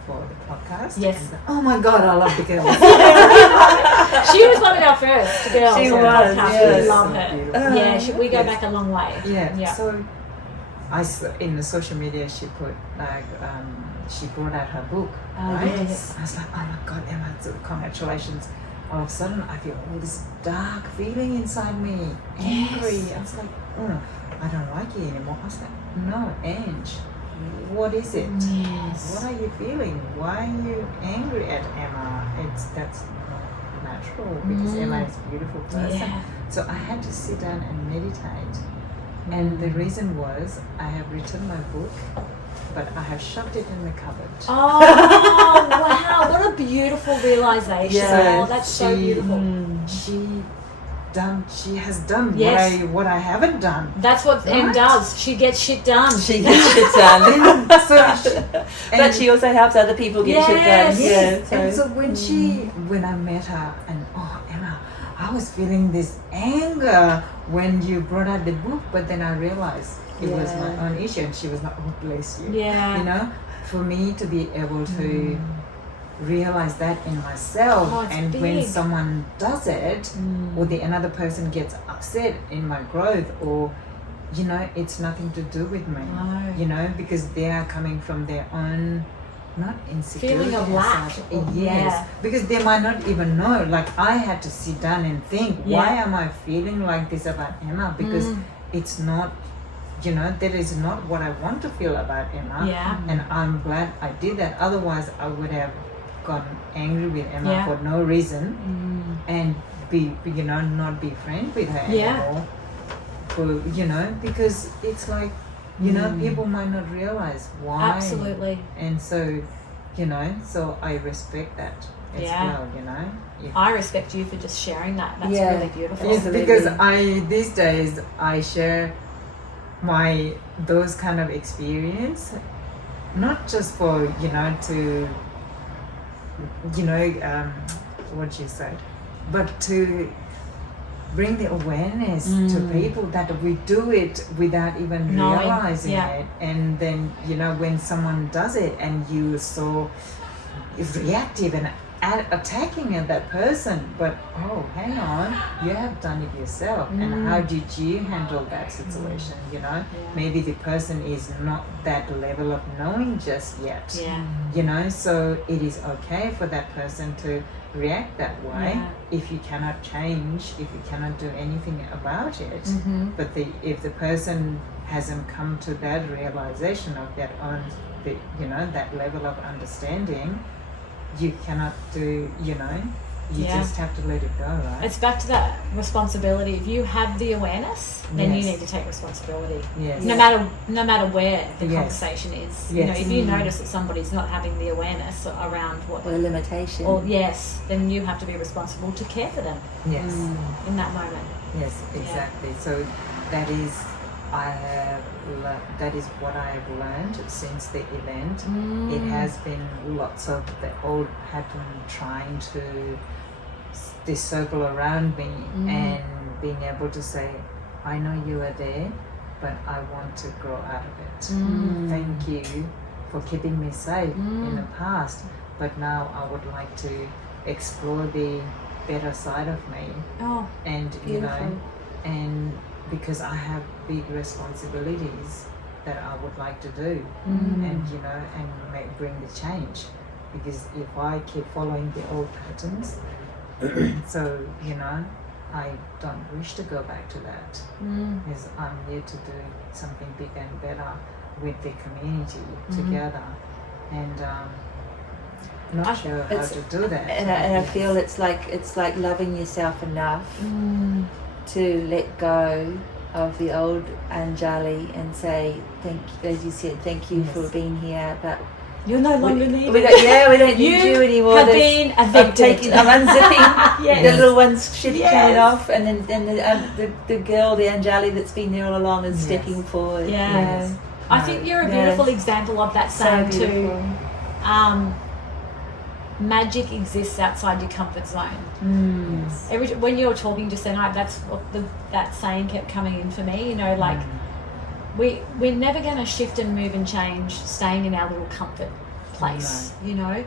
for the podcast. Yes. And, oh my God, I love the girls. She was one of our first girls She on the was, podcast. yes. We love So her. beautiful. Yeah, we go Yes. back a long way. Yeah. So in the social media, she put like she brought out her book. Oh, right? yes. I was like, oh my God, Emma, so congratulations. All of a sudden, I feel all this dark feeling inside me, angry. Yes. I was like, oh, I don't like you anymore. I was like, no, Ange, what is it? Yes. What are you feeling? Why are you angry at Emma? That's not natural because Emma is a beautiful person. Yeah. So I had to sit down and meditate. And the reason was I have written my book, but I have shoved it in the cupboard. Oh, wow. What a beautiful realization. Yes. Oh, that's so She- beautiful. She has done Yes. what I haven't done. That's what Em Right. does. She gets shit done. She gets shit done. But she also helps other people get shit done. Yes. Yeah. And so when I met her, and oh Emma, I was feeling this anger when you brought out the book, but then I realized it was my own issue, and she was like, oh bless you. Yeah. You know, for me to be able to realize that in myself, Oh, it's and when big. someone does it, or another person gets upset in my growth, or you know, it's nothing to do with me. No. You know, because they are coming from their own. Not insecurity. Feeling of as lack. such. Or- Yes, yeah. because they might not even know. Like I had to sit down and think, why Yeah. am I feeling like this about Emma? Because it's not, you know, that is not what I want to feel about Emma. Yeah. And I'm glad I did that. Otherwise, I would have gotten angry with Emma Yeah. for no reason and be, you know, not be friends with her Yeah. anymore. For, you know, because it's like, you know, people might not realize why. Absolutely. And so, you know, so I respect that as Yeah. well, you know. If- I respect you for just sharing that. That's Yeah. really beautiful. Yes, Absolutely. because these days I share those kind of experience, not just for, you know, to, you know, what you said, but to bring the awareness to people that we do it without even Knowing, realizing yeah. it. And then, you know, when someone does it and you so reactive and attacking at that person, but oh, hang on, you have done it yourself. And how did you handle that situation? You know, maybe the person is not that level of knowing just yet. Yeah. You know, so it is okay for that person to react that way Yeah. if you cannot change, if you cannot do anything about it. But if the person hasn't come to that realization of that own, you know, that level of understanding, you cannot do, you know, you Yeah. just have to let it go, right? It's back to that responsibility. If you have the awareness, then you Yes. need to take responsibility. Yes. No matter where the Yes. conversation is. You know, Yes. if you notice that somebody's not having the awareness around what, Or a limitation. or yes, then you have to be responsible to care for them Yes. in that moment. Yes, exactly. So that is that is what I have learned since the event. It has been lots of the old pattern trying to circle around me, and being able to say, I know you are there, but I want to grow out of it. Thank you for keeping me safe in the past, but now I would like to explore the better side of me. Oh, And you know, beautiful. and because I have big responsibilities that I would like to do, and you know, and bring the change. Because if I keep following the old patterns, so you know, I don't wish to go back to that. Because I'm here to do something bigger and better with the community together, and not sure how it's- to do that. and I feel it's like loving yourself enough to let go of the old Anjali and say as you said, thank you for being here, but You're no longer needed. we don't need you anymore. have There's- been evicted. I'm unzipping Yes. the little one's shit Yes. coming off, and then the girl, the Anjali that's been there all along, is Yes. stepping forward. Yeah. You know. I think you're a Yes. beautiful example of that So saying beautiful. too. magic exists outside your comfort zone. Yes. When you were talking just then, that's what that saying kept coming in for me. You know, like we're never going to shift and move and change staying in our little comfort place. No. You know,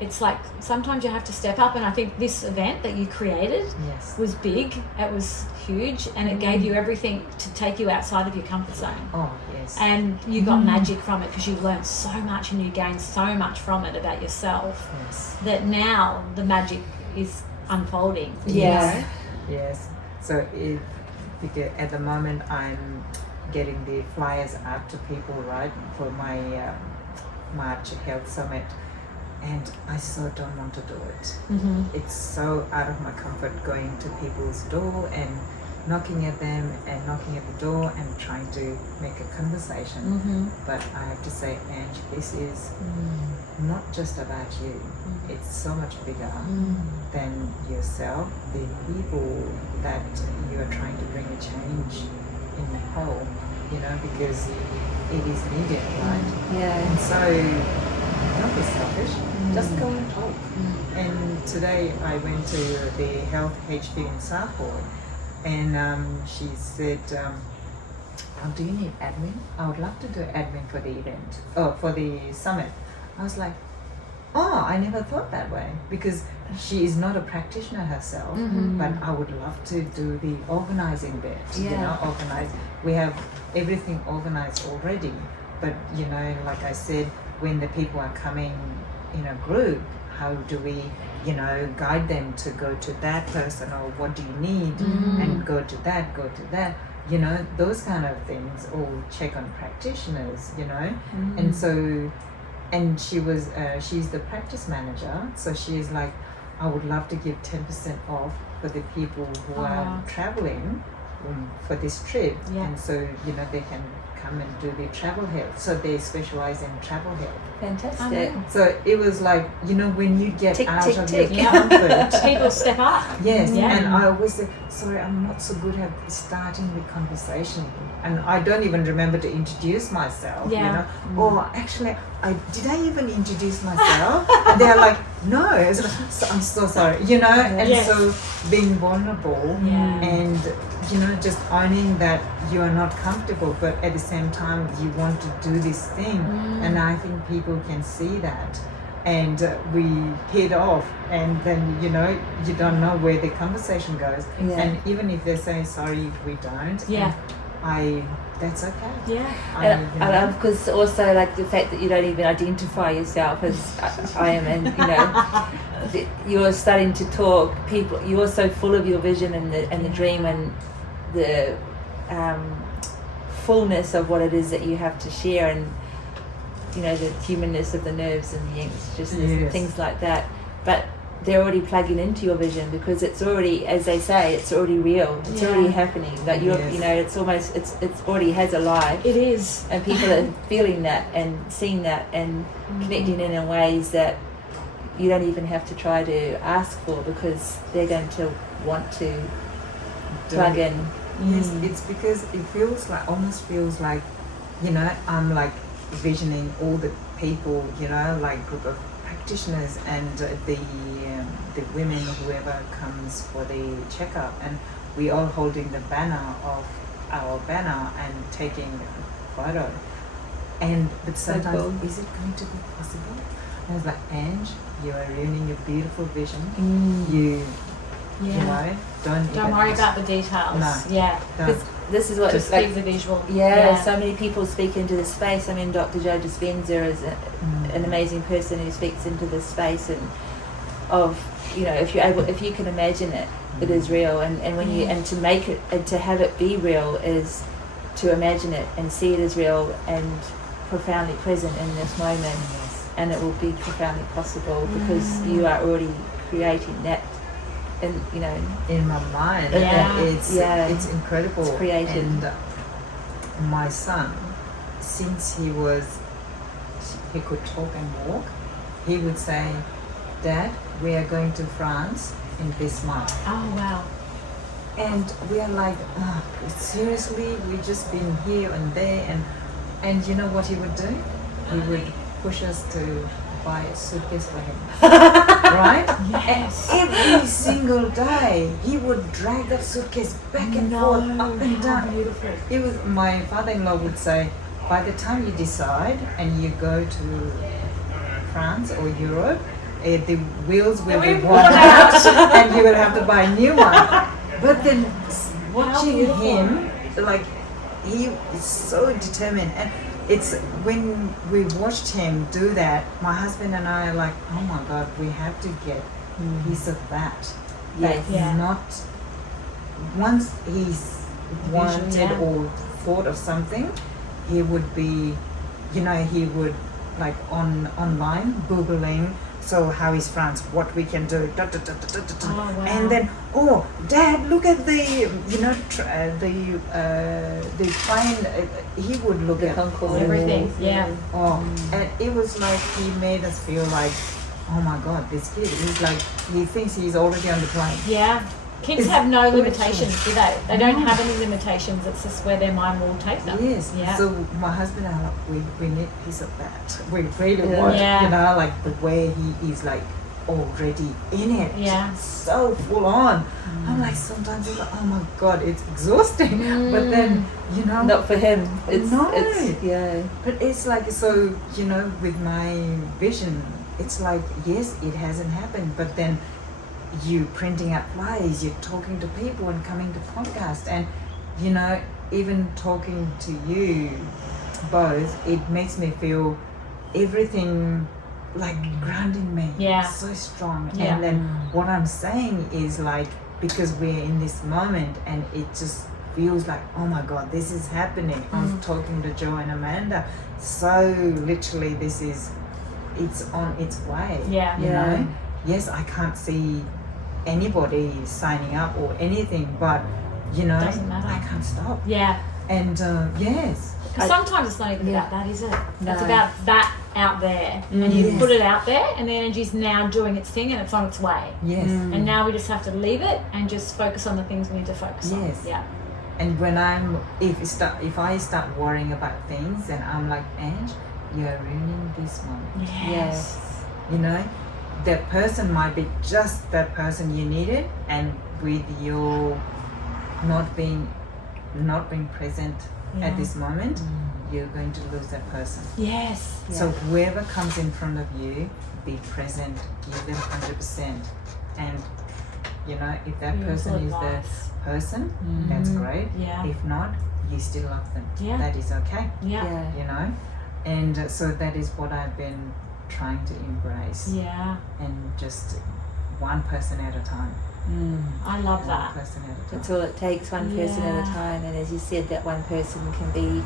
it's like sometimes you have to step up, and I think this event that you created Yes. was big. It was huge, and it gave you everything to take you outside of your comfort zone. Oh, yes. And you got magic from it because you learned so much and you gained so much from it about yourself Yes. that now the magic is unfolding. Yeah. Yes. So because at the moment I'm getting the flyers out to people, right, for my March Health Summit, and I so don't want to do it. It's so out of my comfort going to people's door and knocking at them and knocking at the door and trying to make a conversation. But I have to say, Ange, this is not just about you. It's so much bigger than yourself, the people that you are trying to bring a change in the whole, you know, because it is needed, right? Yeah. And so don't be selfish, just go and talk. And today I went to the Health HQ in Southport, and she said, oh, do you need admin? I would love to do admin for the event, for the summit. I was like, oh, I never thought that way, because she is not a practitioner herself, but I would love to do the organizing bit, you know, organize. We have everything organized already, but you know, like I said, when the people are coming in a group, how do we, you know, guide them to go to that person, or what do you need, and go to that, you know, those kind of things, or check on practitioners, you know. And so, and she's the practice manager, so she's like, I would love to give 10% off for the people who are traveling for this trip, and so, you know, they can come and do the travel health. So they specialize in travel health. Fantastic. So it was like, you know, when you get Tick, out tick, of tick. your comfort. People step up. Yes, Yeah. and I always say, sorry, I'm not so good at starting the conversation. And I don't even remember to introduce myself, you know. Or actually, did I even introduce myself? And they're like, no. It's like, I'm so sorry, you know. And so being vulnerable and, you know, just owning that you are not comfortable, but at the same time, you want to do this thing. And I think people can see that. And we hit off, and then, you know, you don't know where the conversation goes. And even if they say, sorry, we don't, that's okay. And I love, because also like the fact that you don't even identify yourself as I am, and you know, you're starting to talk. People, you're so full of your vision and the dream and the fullness of what it is that you have to share, and you know, the humanness of the nerves and the anxiousness and things like that. But they're already plugging into your vision, because it's already, as they say, it's already real. It's already happening. Like you're, you know, it's almost, it's already has a life. It is. And people are feeling that and seeing that and connecting in ways that you don't even have to try to ask for, because they're going to want to plug in. Yes, it's because it feels like, almost feels like, you know, I'm like visioning all the people, you know, like group of practitioners and the women, whoever comes for the checkup, and we all holding the banner of our banner and taking a photo. And but sometimes, cool. Is it going to be possible? And I was like, Ange, you are ruining a beautiful vision. You know, don't worry about the details. No. Because this is what Just like, leave the visual. so many people speak into this space. I mean, Dr. Joe Dispenza is an amazing person who speaks into this space, and of, you know, if you can imagine it, it is real, and when you, and to make it, and to have it be real is to imagine it and see it as real and profoundly present in this moment, and it will be profoundly possible because you are already creating that. And you know, in my mind, it's incredible. It's created. And my son, since he could talk and walk, he would say, Dad, we are going to France in this month. Oh wow. And we are like, seriously, we've just been here and there, and you know what he would do? He would push us to buy a suitcase for him. right? Yes. And every single day, he would drag that suitcase back and forth, up and how down. beautiful. It was, my father-in-law would say, by the time you decide and you go to France or Europe, the wheels will be worn out and you will have to buy a new one. But then watching beautiful. him, like, he is so determined. And it's when we watched him do that, my husband and I are like, oh my God, we have to get a piece of that. Yes. That Yeah. not, once he's wanted yeah. or thought of something, he would be, you know, he would like online Googling, so how is France, what we can do, da, da, da, da, da, da. Oh, wow. And then, oh, Dad, look at the, you know, the plane, he would look The at Concorde. Everything, yeah. Oh, and it was like he made us feel like, oh my God, this kid, he's like, he thinks he's already on the plane. Yeah. Kids It's have no literally- limitations, do they? They don't have any limitations. It's just where their mind will take them. Yes. Yeah. So my husband and I, we need a piece of that. We really Yeah. want, Yeah. you know, like the way he is like already in it. Yeah. So full on. I'm like, sometimes it's like, oh my God, it's exhausting. But then, you know, Not for him. It's, No. it's yeah. but it's like, so, you know, with my vision, it's like, yes, it hasn't happened, but then you printing out flyers, you're talking to people and coming to podcasts, and, you know, even talking to you both, it makes me feel everything like grounding me. Yeah. So strong. Yeah. And then what I'm saying is like, because we're in this moment and it just feels like, oh my God, this is happening. I'm talking to Joe and Amanda. So literally it's on its way. Yeah. You Yeah. know? Yes, I can't see anybody signing up or anything, but you know, Doesn't matter. I can't stop. Yeah. And yes. Because sometimes it's not even Yeah. about that, is it? No. It's about that out there. And you Yes. put it out there, and the energy's now doing its thing, and it's on its way. Yes. And now we just have to leave it and just focus on the things we need to focus on. Yes. Yeah. And when if I start worrying about things, and I'm like, Ange, you're ruining this moment. Yes. You know, that person might be just that person you needed, and with your not being present Yeah. at this moment, you're going to lose that person. Yes. So whoever comes in front of you, be present, give them 100%, and you know, if that Beautiful person is advice. the person, that's great. Yeah. If not, you still love them. Yeah. That is okay. Yeah. Yeah. You know, and so that is what I've been trying to embrace, Yeah. and just one person at a time. I love One that. person at a time. That's all it takes, one person at a Yeah. time. And as you said, that one person can be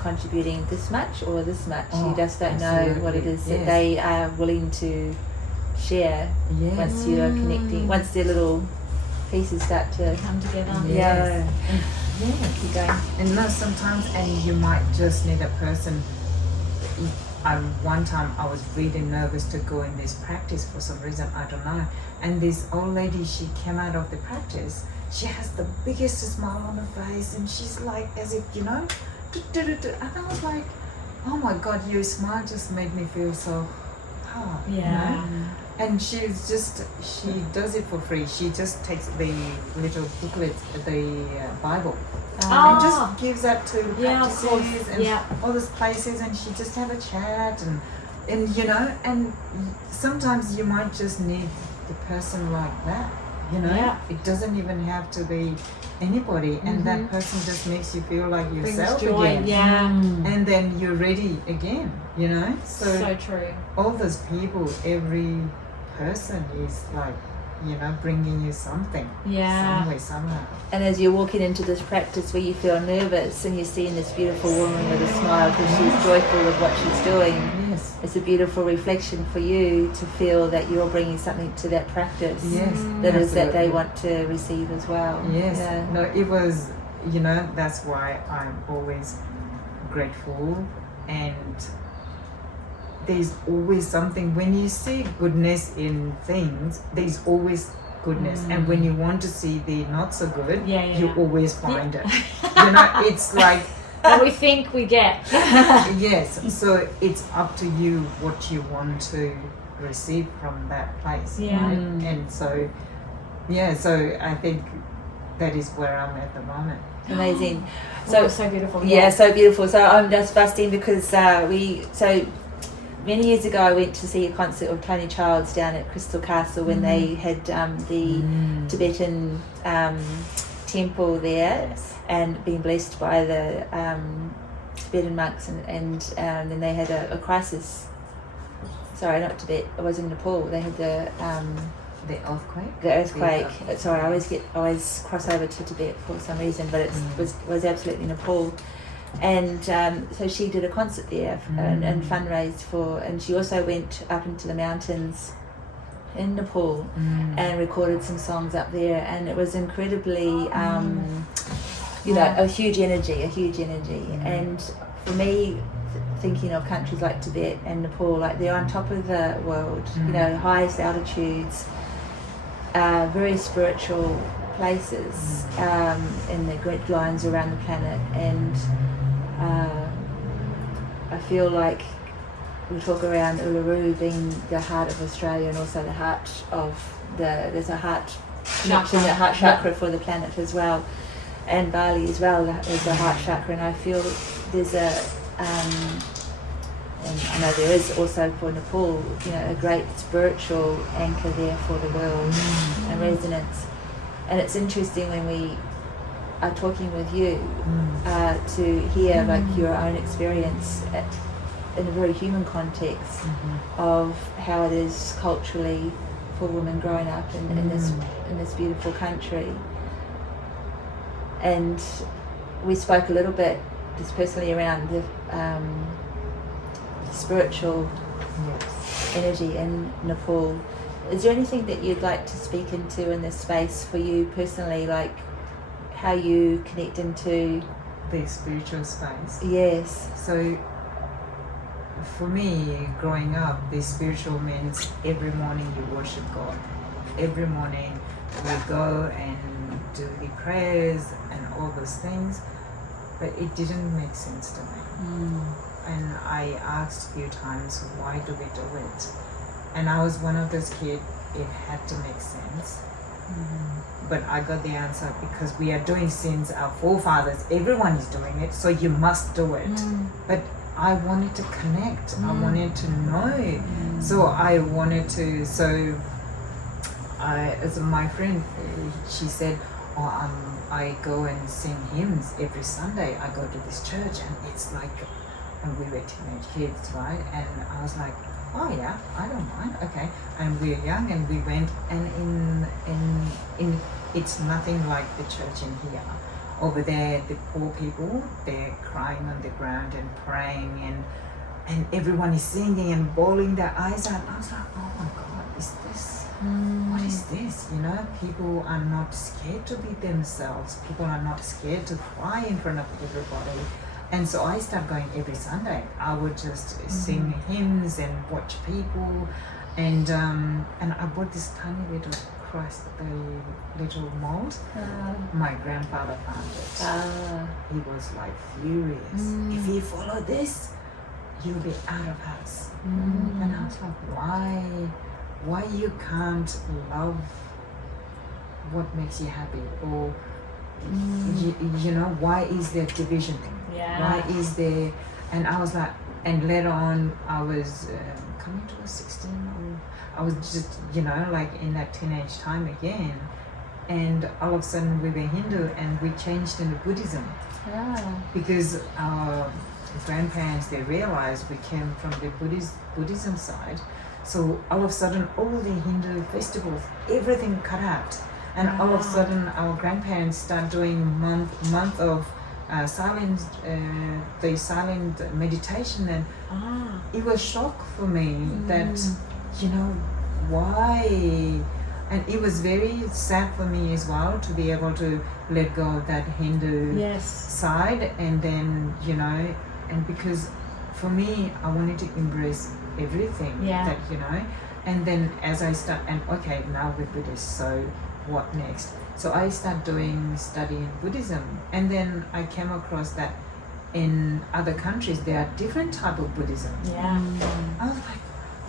contributing this much or this much. Oh, You just don't know what it absolutely. is that Yes. they are willing to share Yes. once you are connecting, once their little pieces start to Come together. yeah, Yeah. keep going. And no, sometimes, and you might just need a person. One time I was really nervous to go in this practice for some reason, I don't know. And this old lady, she came out of the practice. She has the biggest smile on her face, and she's like, as if, you know, and I was like, oh my God, your smile just made me feel so, you Yeah. know? And she does it for free. She just takes the little booklet, the Bible, and just gives that to Yeah, of course. practices and Yeah. all those places, and she just have a chat, and you know, and sometimes you might just need the person like that, you know. Yeah. It doesn't even have to be anybody, and that person just makes you feel like Brings yourself joy. again. Yeah. And then you're ready again, you know. So true. All those people, every person is like, you know, bringing you something, Yeah. some way, somehow. And as you're walking into this practice where you feel nervous and you're seeing this beautiful woman with a smile because she's joyful with what she's doing, Yes. it's a beautiful reflection for you to feel that you're bringing something to that practice Yes. that is that they absolutely. want to receive as well. Yes. Yeah. No, it was, you know, that's why I'm always grateful, and there's always something. When you see goodness in things, there's always goodness. And when you want to see the not so good, Yeah, yeah, you yeah. always find it. You know, it's like, What we think we get. yes. So it's up to you what you want to receive from that place. Yeah. Right? And so I think that is where I'm at the moment. Amazing. So beautiful. Yeah, so beautiful. So I'm just busting because so many years ago I went to see a concert of Tony Childs down at Crystal Castle when they had the Tibetan temple there, and being blessed by the Tibetan monks, and then they had a crisis. Sorry, not Tibet. I was in Nepal. They had the earthquake. Sorry, I always cross over to Tibet for some reason, but it was absolutely Nepal. And so she did a concert there and fundraised for, and she also went up into the mountains in Nepal and recorded some songs up there, and it was incredibly, a huge energy. And for me, thinking of countries like Tibet and Nepal, like they're on top of the world, highest altitudes, very spiritual places in the grid lines around the planet, and I feel like we talk around Uluru being the heart of Australia, and also the heart of there's a heart connection, the heart chakra for the planet as well, and Bali as well is a heart chakra, and I feel there's and I know there is also for Nepal, a great spiritual anchor there for the world and resonance. And it's interesting when we are talking with you to hear like your own experience in a very human context of how it is culturally for women growing up in this beautiful country. And we spoke a little bit just personally around the spiritual energy in Nepal. Is there anything that you'd like to speak into in this space for you personally, like how you connect into the spiritual space? Yes. So for me, growing up, the spiritual means every morning you worship God. Every morning we go and do the prayers and all those things, but it didn't make sense to me. And I asked a few times, why do we do it? And I was one of those kids, it had to make sense. But I got the answer, because we are doing since our forefathers, everyone is doing it, so you must do it. But I wanted to connect, I wanted to know. So I wanted to, as my friend, she said, I go and sing hymns every Sunday. I go to this church, and it's like, and we were teenage kids, right? And I was like, oh yeah, I don't mind, okay. And we were young, and we went, and in it's nothing like the church in here. Over there, the poor people, they're crying on the ground and praying, and everyone is singing and bawling their eyes out. I was like, oh my God, is this, what is this? People are not scared to be themselves. People are not scared to cry in front of everybody. And so I started going every Sunday. I would just sing hymns and watch people, and I bought this tiny little Christ, the little mold. My grandfather found it. He was like furious. If you follow this, you'll be out of house. And I was like, why you can't love what makes you happy, or why is there division? Why is there? And I was like, and later on I was coming to 16, or I was just like in that teenage time again, and all of a sudden we were Hindu and we changed into Buddhism because our grandparents, they realized we came from the Buddhism side. So all of a sudden all the Hindu festivals, everything cut out. And all of a sudden, our grandparents start doing month of silent meditation, and it was shock for me that why, and it was very sad for me as well to be able to let go of that Hindu side, and then and because for me, I wanted to embrace everything that and then as I start, and okay, now we're Buddhist, so what next? So I started studying Buddhism, and then I came across that in other countries there are different type of Buddhism. I was like,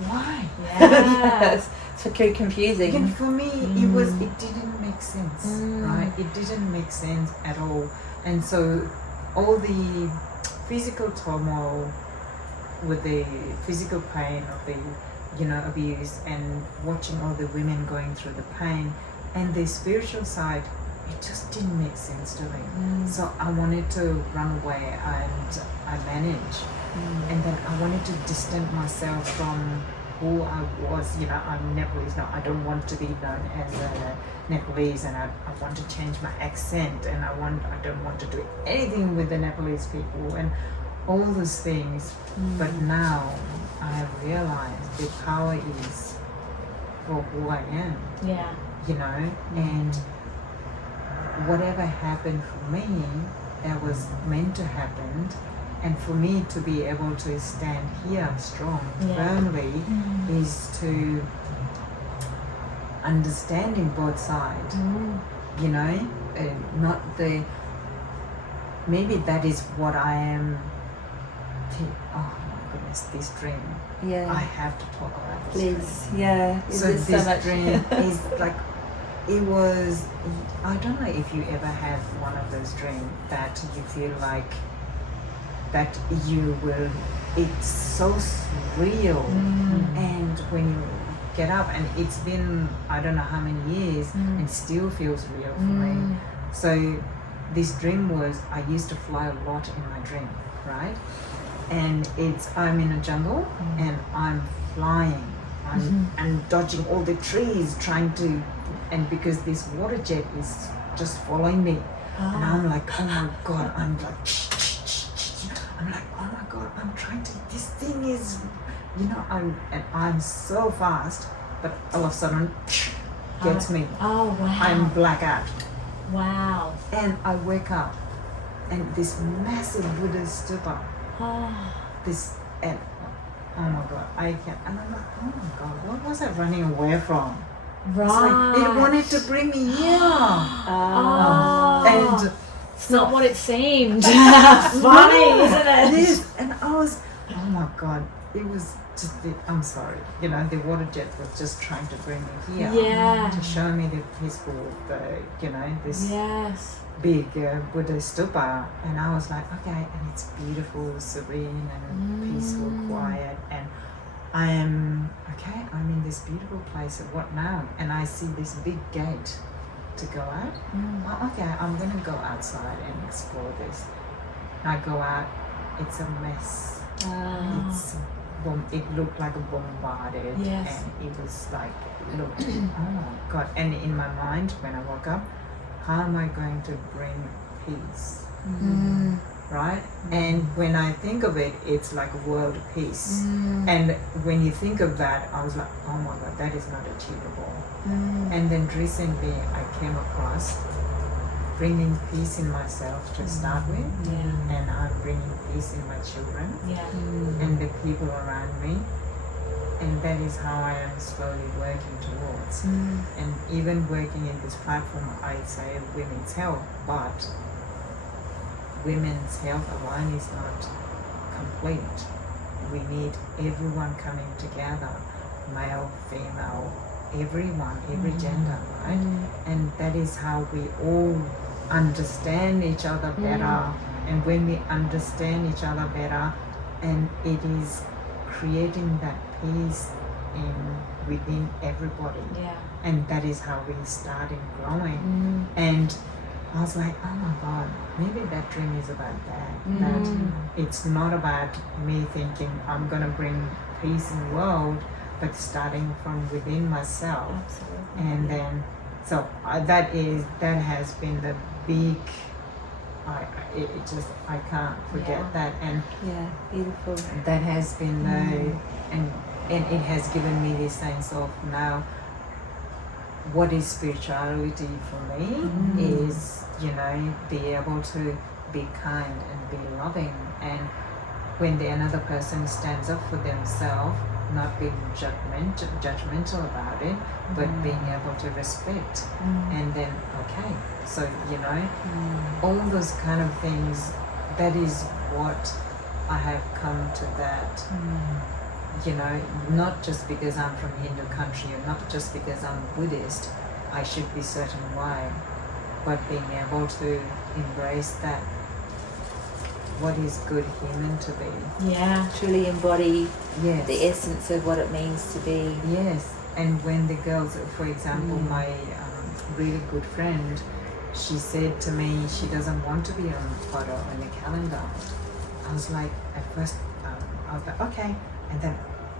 why? Yes. It's very confusing. Again, for me, it didn't make sense, right? It didn't make sense at all. And so all the physical turmoil with the physical pain of the, abuse, and watching all the women going through the pain, and the spiritual side, it just didn't make sense to me. So I wanted to run away, and I managed. And then I wanted to distance myself from who I was. I'm Nepalese now. I don't want to be known as a Nepalese, and I want to change my accent, and I don't want to do anything with the Nepalese people and all those things. But now I have realized the power is for who I am. Yeah. And whatever happened for me, that was meant to happen. And for me to be able to stand here strong, firmly, is to understanding both sides. Not the. Maybe that is what I am. Oh my goodness, this dream. Yeah. I have to talk about this Please. dream. Yeah. So There's this so much. dream is like, it was. I don't know if you ever have one of those dreams that you feel like that you will, it's so surreal, and when you get up, and it's been I don't know how many years, and still feels real for me. So this dream was, I used to fly a lot in my dream, right? And I'm in a jungle, and I'm flying, I'm dodging all the trees, trying to, and because this water jet is just following me, and I'm like, oh my god, I'm like, oh my god, I'm trying to, this thing is, I'm so fast, but all of a sudden, gets me. Oh, wow. I'm blackout. Wow. And I wake up, and this massive Buddha stupa, and oh my god, and I'm like, oh my god, what was I running away from? Right. It's like, it wanted to bring me here. And it's not what it seemed. Funny, isn't it? It is. And I was, oh my god, it was just, I'm sorry, the water jet was just trying to bring me here. Yeah. To show me the peaceful, this big Buddha stupa. And I was like, okay, and it's beautiful, serene, and peaceful, quiet. And I'm in this beautiful place. What now? And I see this big gate to go out. Well, okay, I'm gonna go outside and explore this. I go out, it's a mess. It looked like a bombarded, Yes. and it was like, looked, oh my god. And in my mind, when I woke up, how am I going to bring peace? Right? And when I think of it, it's like world peace. And when you think of that, I was like, oh my god, that is not achievable. And then recently I came across bringing peace in myself to start with, and I'm bringing peace in my children and the people around me, and that is how I am slowly working towards. And even working in this platform, I say women's health, but women's health alone is not complete. We need everyone coming together, male, female, everyone, every gender, right? And that is how we all understand each other better. And when we understand each other better, and it is creating that peace within everybody. And that is how we started growing. And I was like, oh my god, maybe that dream is about that. That it's not about me thinking I'm gonna bring peace in the world, but starting from within myself. Absolutely. And then, so that has been the big. I can't forget that, and Beautiful. that has been and it has given me this sense of now. What is spirituality for me is, be able to be kind and be loving, and when another person stands up for themselves, not being judgmental about it, but being able to respect, and then so all those kind of things. That is what I have come to that, you know, not just because I'm from Hindu country or not just because I'm Buddhist, I should be certain way, but being able to embrace that what is good human to be. Yeah. Truly embody Yes. the essence of what it means to be. Yes, and when the girls, for example, my really good friend, she said to me she doesn't want to be on the photo on the calendar. I was like, at first, I was like, okay, and then,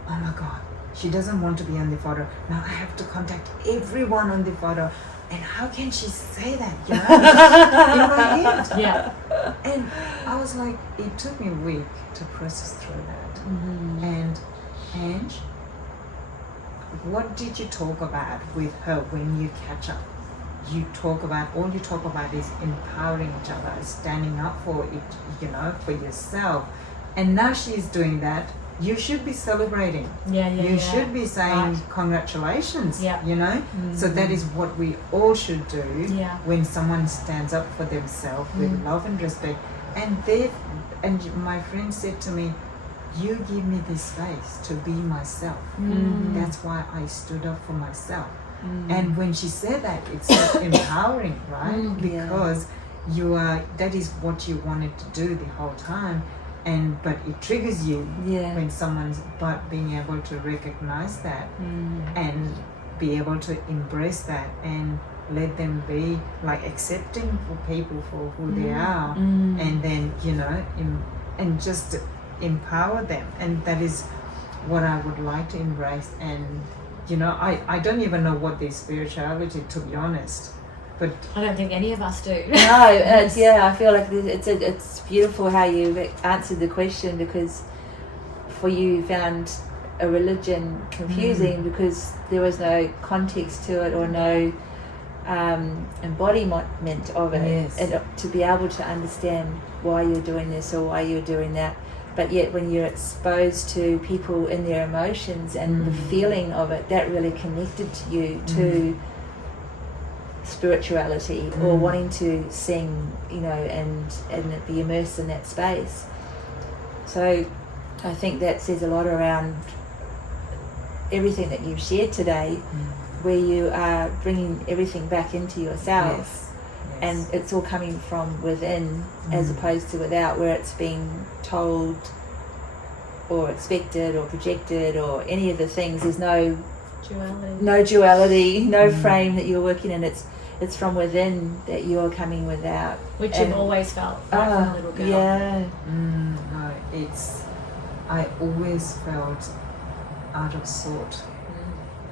oh my God, she doesn't want to be on the photo. Now I have to contact everyone on the photo. And how can she say that, you know, in my head? Yeah. And I was like, it took me a week to process through that. And Ange, what did you talk about with her when you catch up? All you talk about is empowering each other, standing up for it, you know, for yourself. And now she's doing that. You should be celebrating. You should be saying congratulations, you know. So that is what we all should do when someone stands up for themselves with love and respect. And my friend said to me, you give me this space to be myself. That's why I stood up for myself. And when she said that, it's so empowering, right? Because that is what you wanted to do the whole time. But it triggers you when but being able to recognize that and be able to embrace that and let them be like accepting for people for who they are, and then, you know, and just empower them. And that is what I would like to embrace. And, you know, I don't even know what is spirituality, to be honest. But I don't think any of us do. No, I feel like it's beautiful how you answered the question, because for you found a religion confusing because there was no context to it or no embodiment of it, and to be able to understand why you're doing this or why you're doing that. But yet when you're exposed to people in their emotions and the feeling of it, that really connected to you to spirituality or wanting to sing, you know, and be immersed in that space. So I think that says a lot around everything that you've shared today, where you are bringing everything back into yourself, and it's all coming from within as opposed to without, where it's being told or expected or projected or any of the things. There's no duality, no frame that you're working in. It's from within that you're coming without. Which you've always felt, right, from a little girl. Yeah. No, I always felt out of sort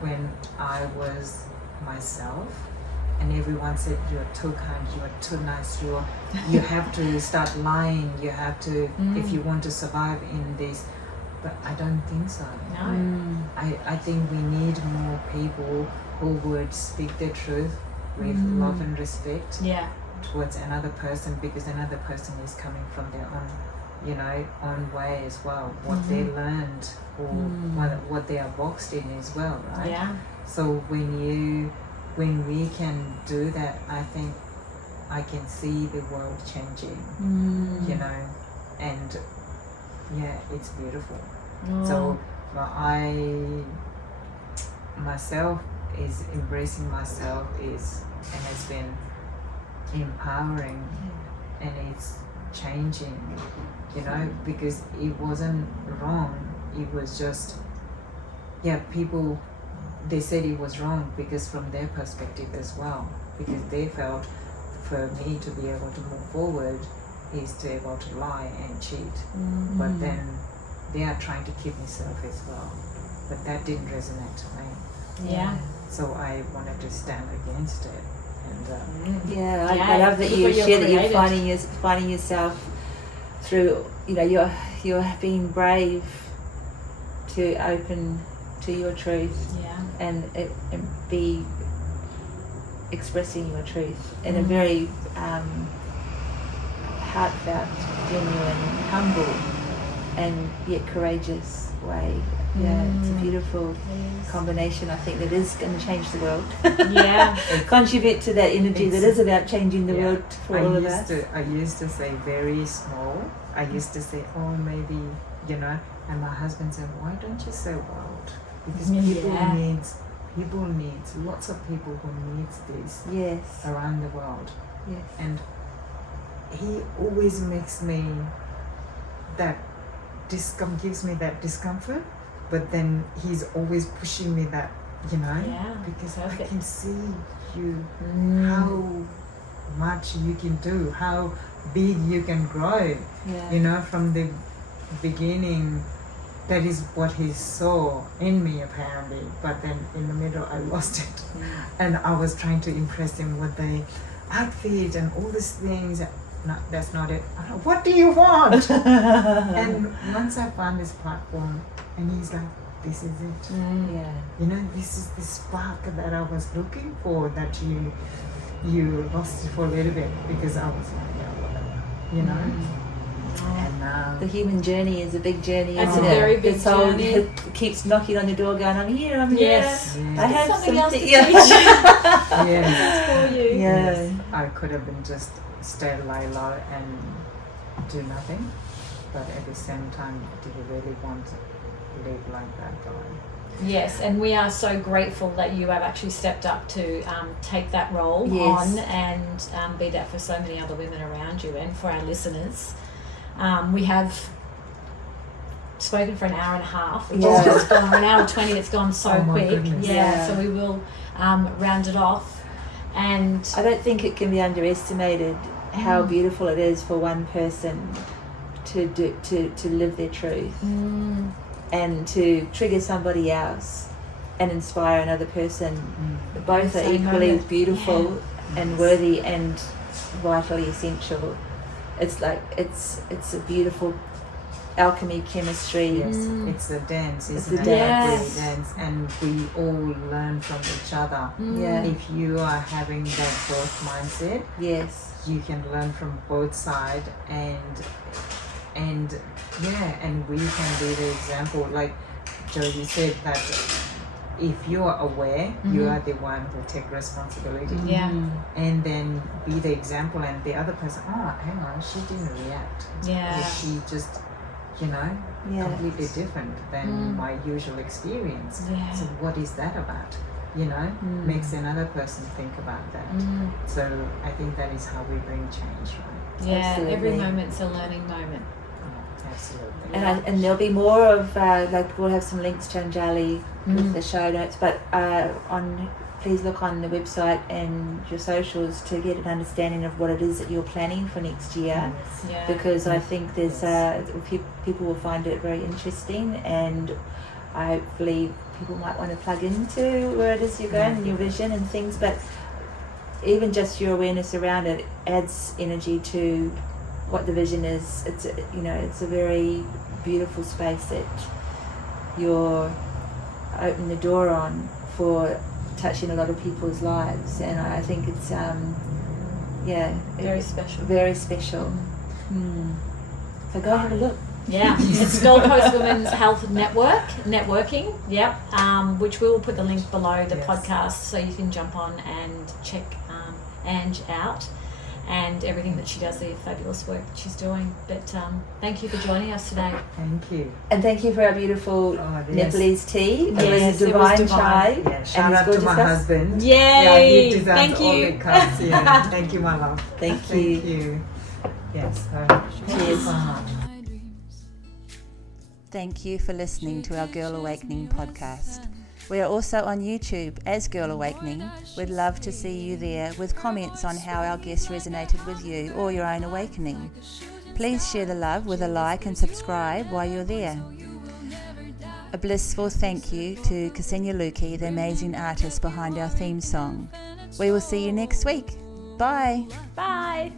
when I was myself, and everyone said, you're too kind, you're too nice, you have to start lying, you have to, if you want to survive in this. But I don't think so. No. I think we need more people who would speak the truth with love and respect towards another person, because another person is coming from their own, you know, own way as well, what they learned or what they are boxed in as well, right? Yeah. So when we can do that, I think I can see the world changing, you know, and it's beautiful. So I myself is embracing myself and has been empowering, and it's changing, you know, because it wasn't wrong. It was just, people, they said it was wrong because from their perspective as well, because they felt for me to be able to move forward is to be able to lie and cheat. But then they are trying to keep me safe as well. But that didn't resonate to me. Yeah. So I wanted to stand against it. And I love that you share that you're finding yourself through, you know, you're being brave to open to your truth and be expressing your truth in a very heartfelt, genuine, humble and yet courageous way. It's a beautiful combination, I think, that is going to change the world. Contribute to that energy that is about changing the world for all of us. I used to say very small. I used to say, oh, maybe, you know, And my husband said, why don't you say world? Because Yeah. people needs, lots of people who needs this Yes. around the world. Yes. And he always makes me that gives me that discomfort, but then he's always pushing me that, Yeah, because perfect. I can see you, Mm. how much you can do, how big you can grow, Yeah. from the beginning. That is what he saw in me, apparently, but then in the middle I lost it. And I was trying to impress him with the outfit and all these things. No, that's not it. What do you want? And once I found this platform, and he's like, this is it. Yeah. This is the spark that I was looking for, that you lost it for a little bit, because I was like, yeah, whatever, And The human journey is a big journey. It's isn't a it? very big The soul journey. keeps knocking on the door, going, I'm here, I'm Yes. here. Yes. I have Something else to something. teach yes. for you. Yeah. Yes. I could have been just stay lie low and do nothing, but at the same time, do you really want to live like that guy? Yes, and we are so grateful that you have actually stepped up to take that role Yes. on and be that for so many other women around you and for our listeners. We have spoken for an hour and a half, which Yeah. has just gone, an hour 20, it's gone so Oh my quick. goodness. Yeah. So we will round it off. And I don't think it can be underestimated how Mm. beautiful it is for one person to live their truth and to trigger somebody else and inspire another person. Both are Same equally moment. beautiful and worthy and vitally essential. It's like it's a beautiful alchemy, chemistry. Yes, Mm. it's a dance, It's isn't a it? dance. We dance, and we all learn from each other. Yeah. If you are having that growth mindset, Yes. you can learn from both sides, and we can be the example. Like Joey said, that if you are aware, you Mhm. are the one who take responsibility. Yeah. And then be the example, and the other person, hang on, she didn't react. Yeah. She just, Yeah. completely different than my usual experience. Yeah. So what is that about? Makes another person think about that. So I think that is how we bring change, right? Yeah, Absolutely. every moment's a learning moment. Yeah, absolutely. And there'll be more of we'll have some links to Anjali with the show notes, but please look on the website and your socials to get an understanding of what it is that you're planning for next year, Yeah. because I think there's people will find it very interesting, and hopefully people might want to plug into where it is you're going and your vision and things, but even just your awareness around it adds energy to what the vision is. It's it's a very beautiful space that you're opening the door on for touching a lot of people's lives, and I think it's Very special. very special. So go have a look. Yeah, it's Gold Coast Women's Health Networking, yep, which we will put the link below the Yes. podcast so you can jump on and check Ange out and everything that she does, the fabulous work that she's doing. But thank you for joining us today. Thank you. And thank you for our beautiful Yes. Nepalese tea. Yes, It was a divine divine. chai. Yeah, shout it's out to gorgeous my cups. husband. Yay! Yeah, he designs Thank all you. the cups. Yeah. Thank you, my love. Thank Thank you. you. Yes. Thank you Cheers. so much. My dreams. Thank you for listening to our Girl Awakening podcast. We are also on YouTube as Girl Awakening. We'd love to see you there with comments on how our guests resonated with you or your own awakening. Please share the love with a like and subscribe while you're there. A blissful thank you to Ksenia Luki, the amazing artist behind our theme song. We will see you next week. Bye. Bye.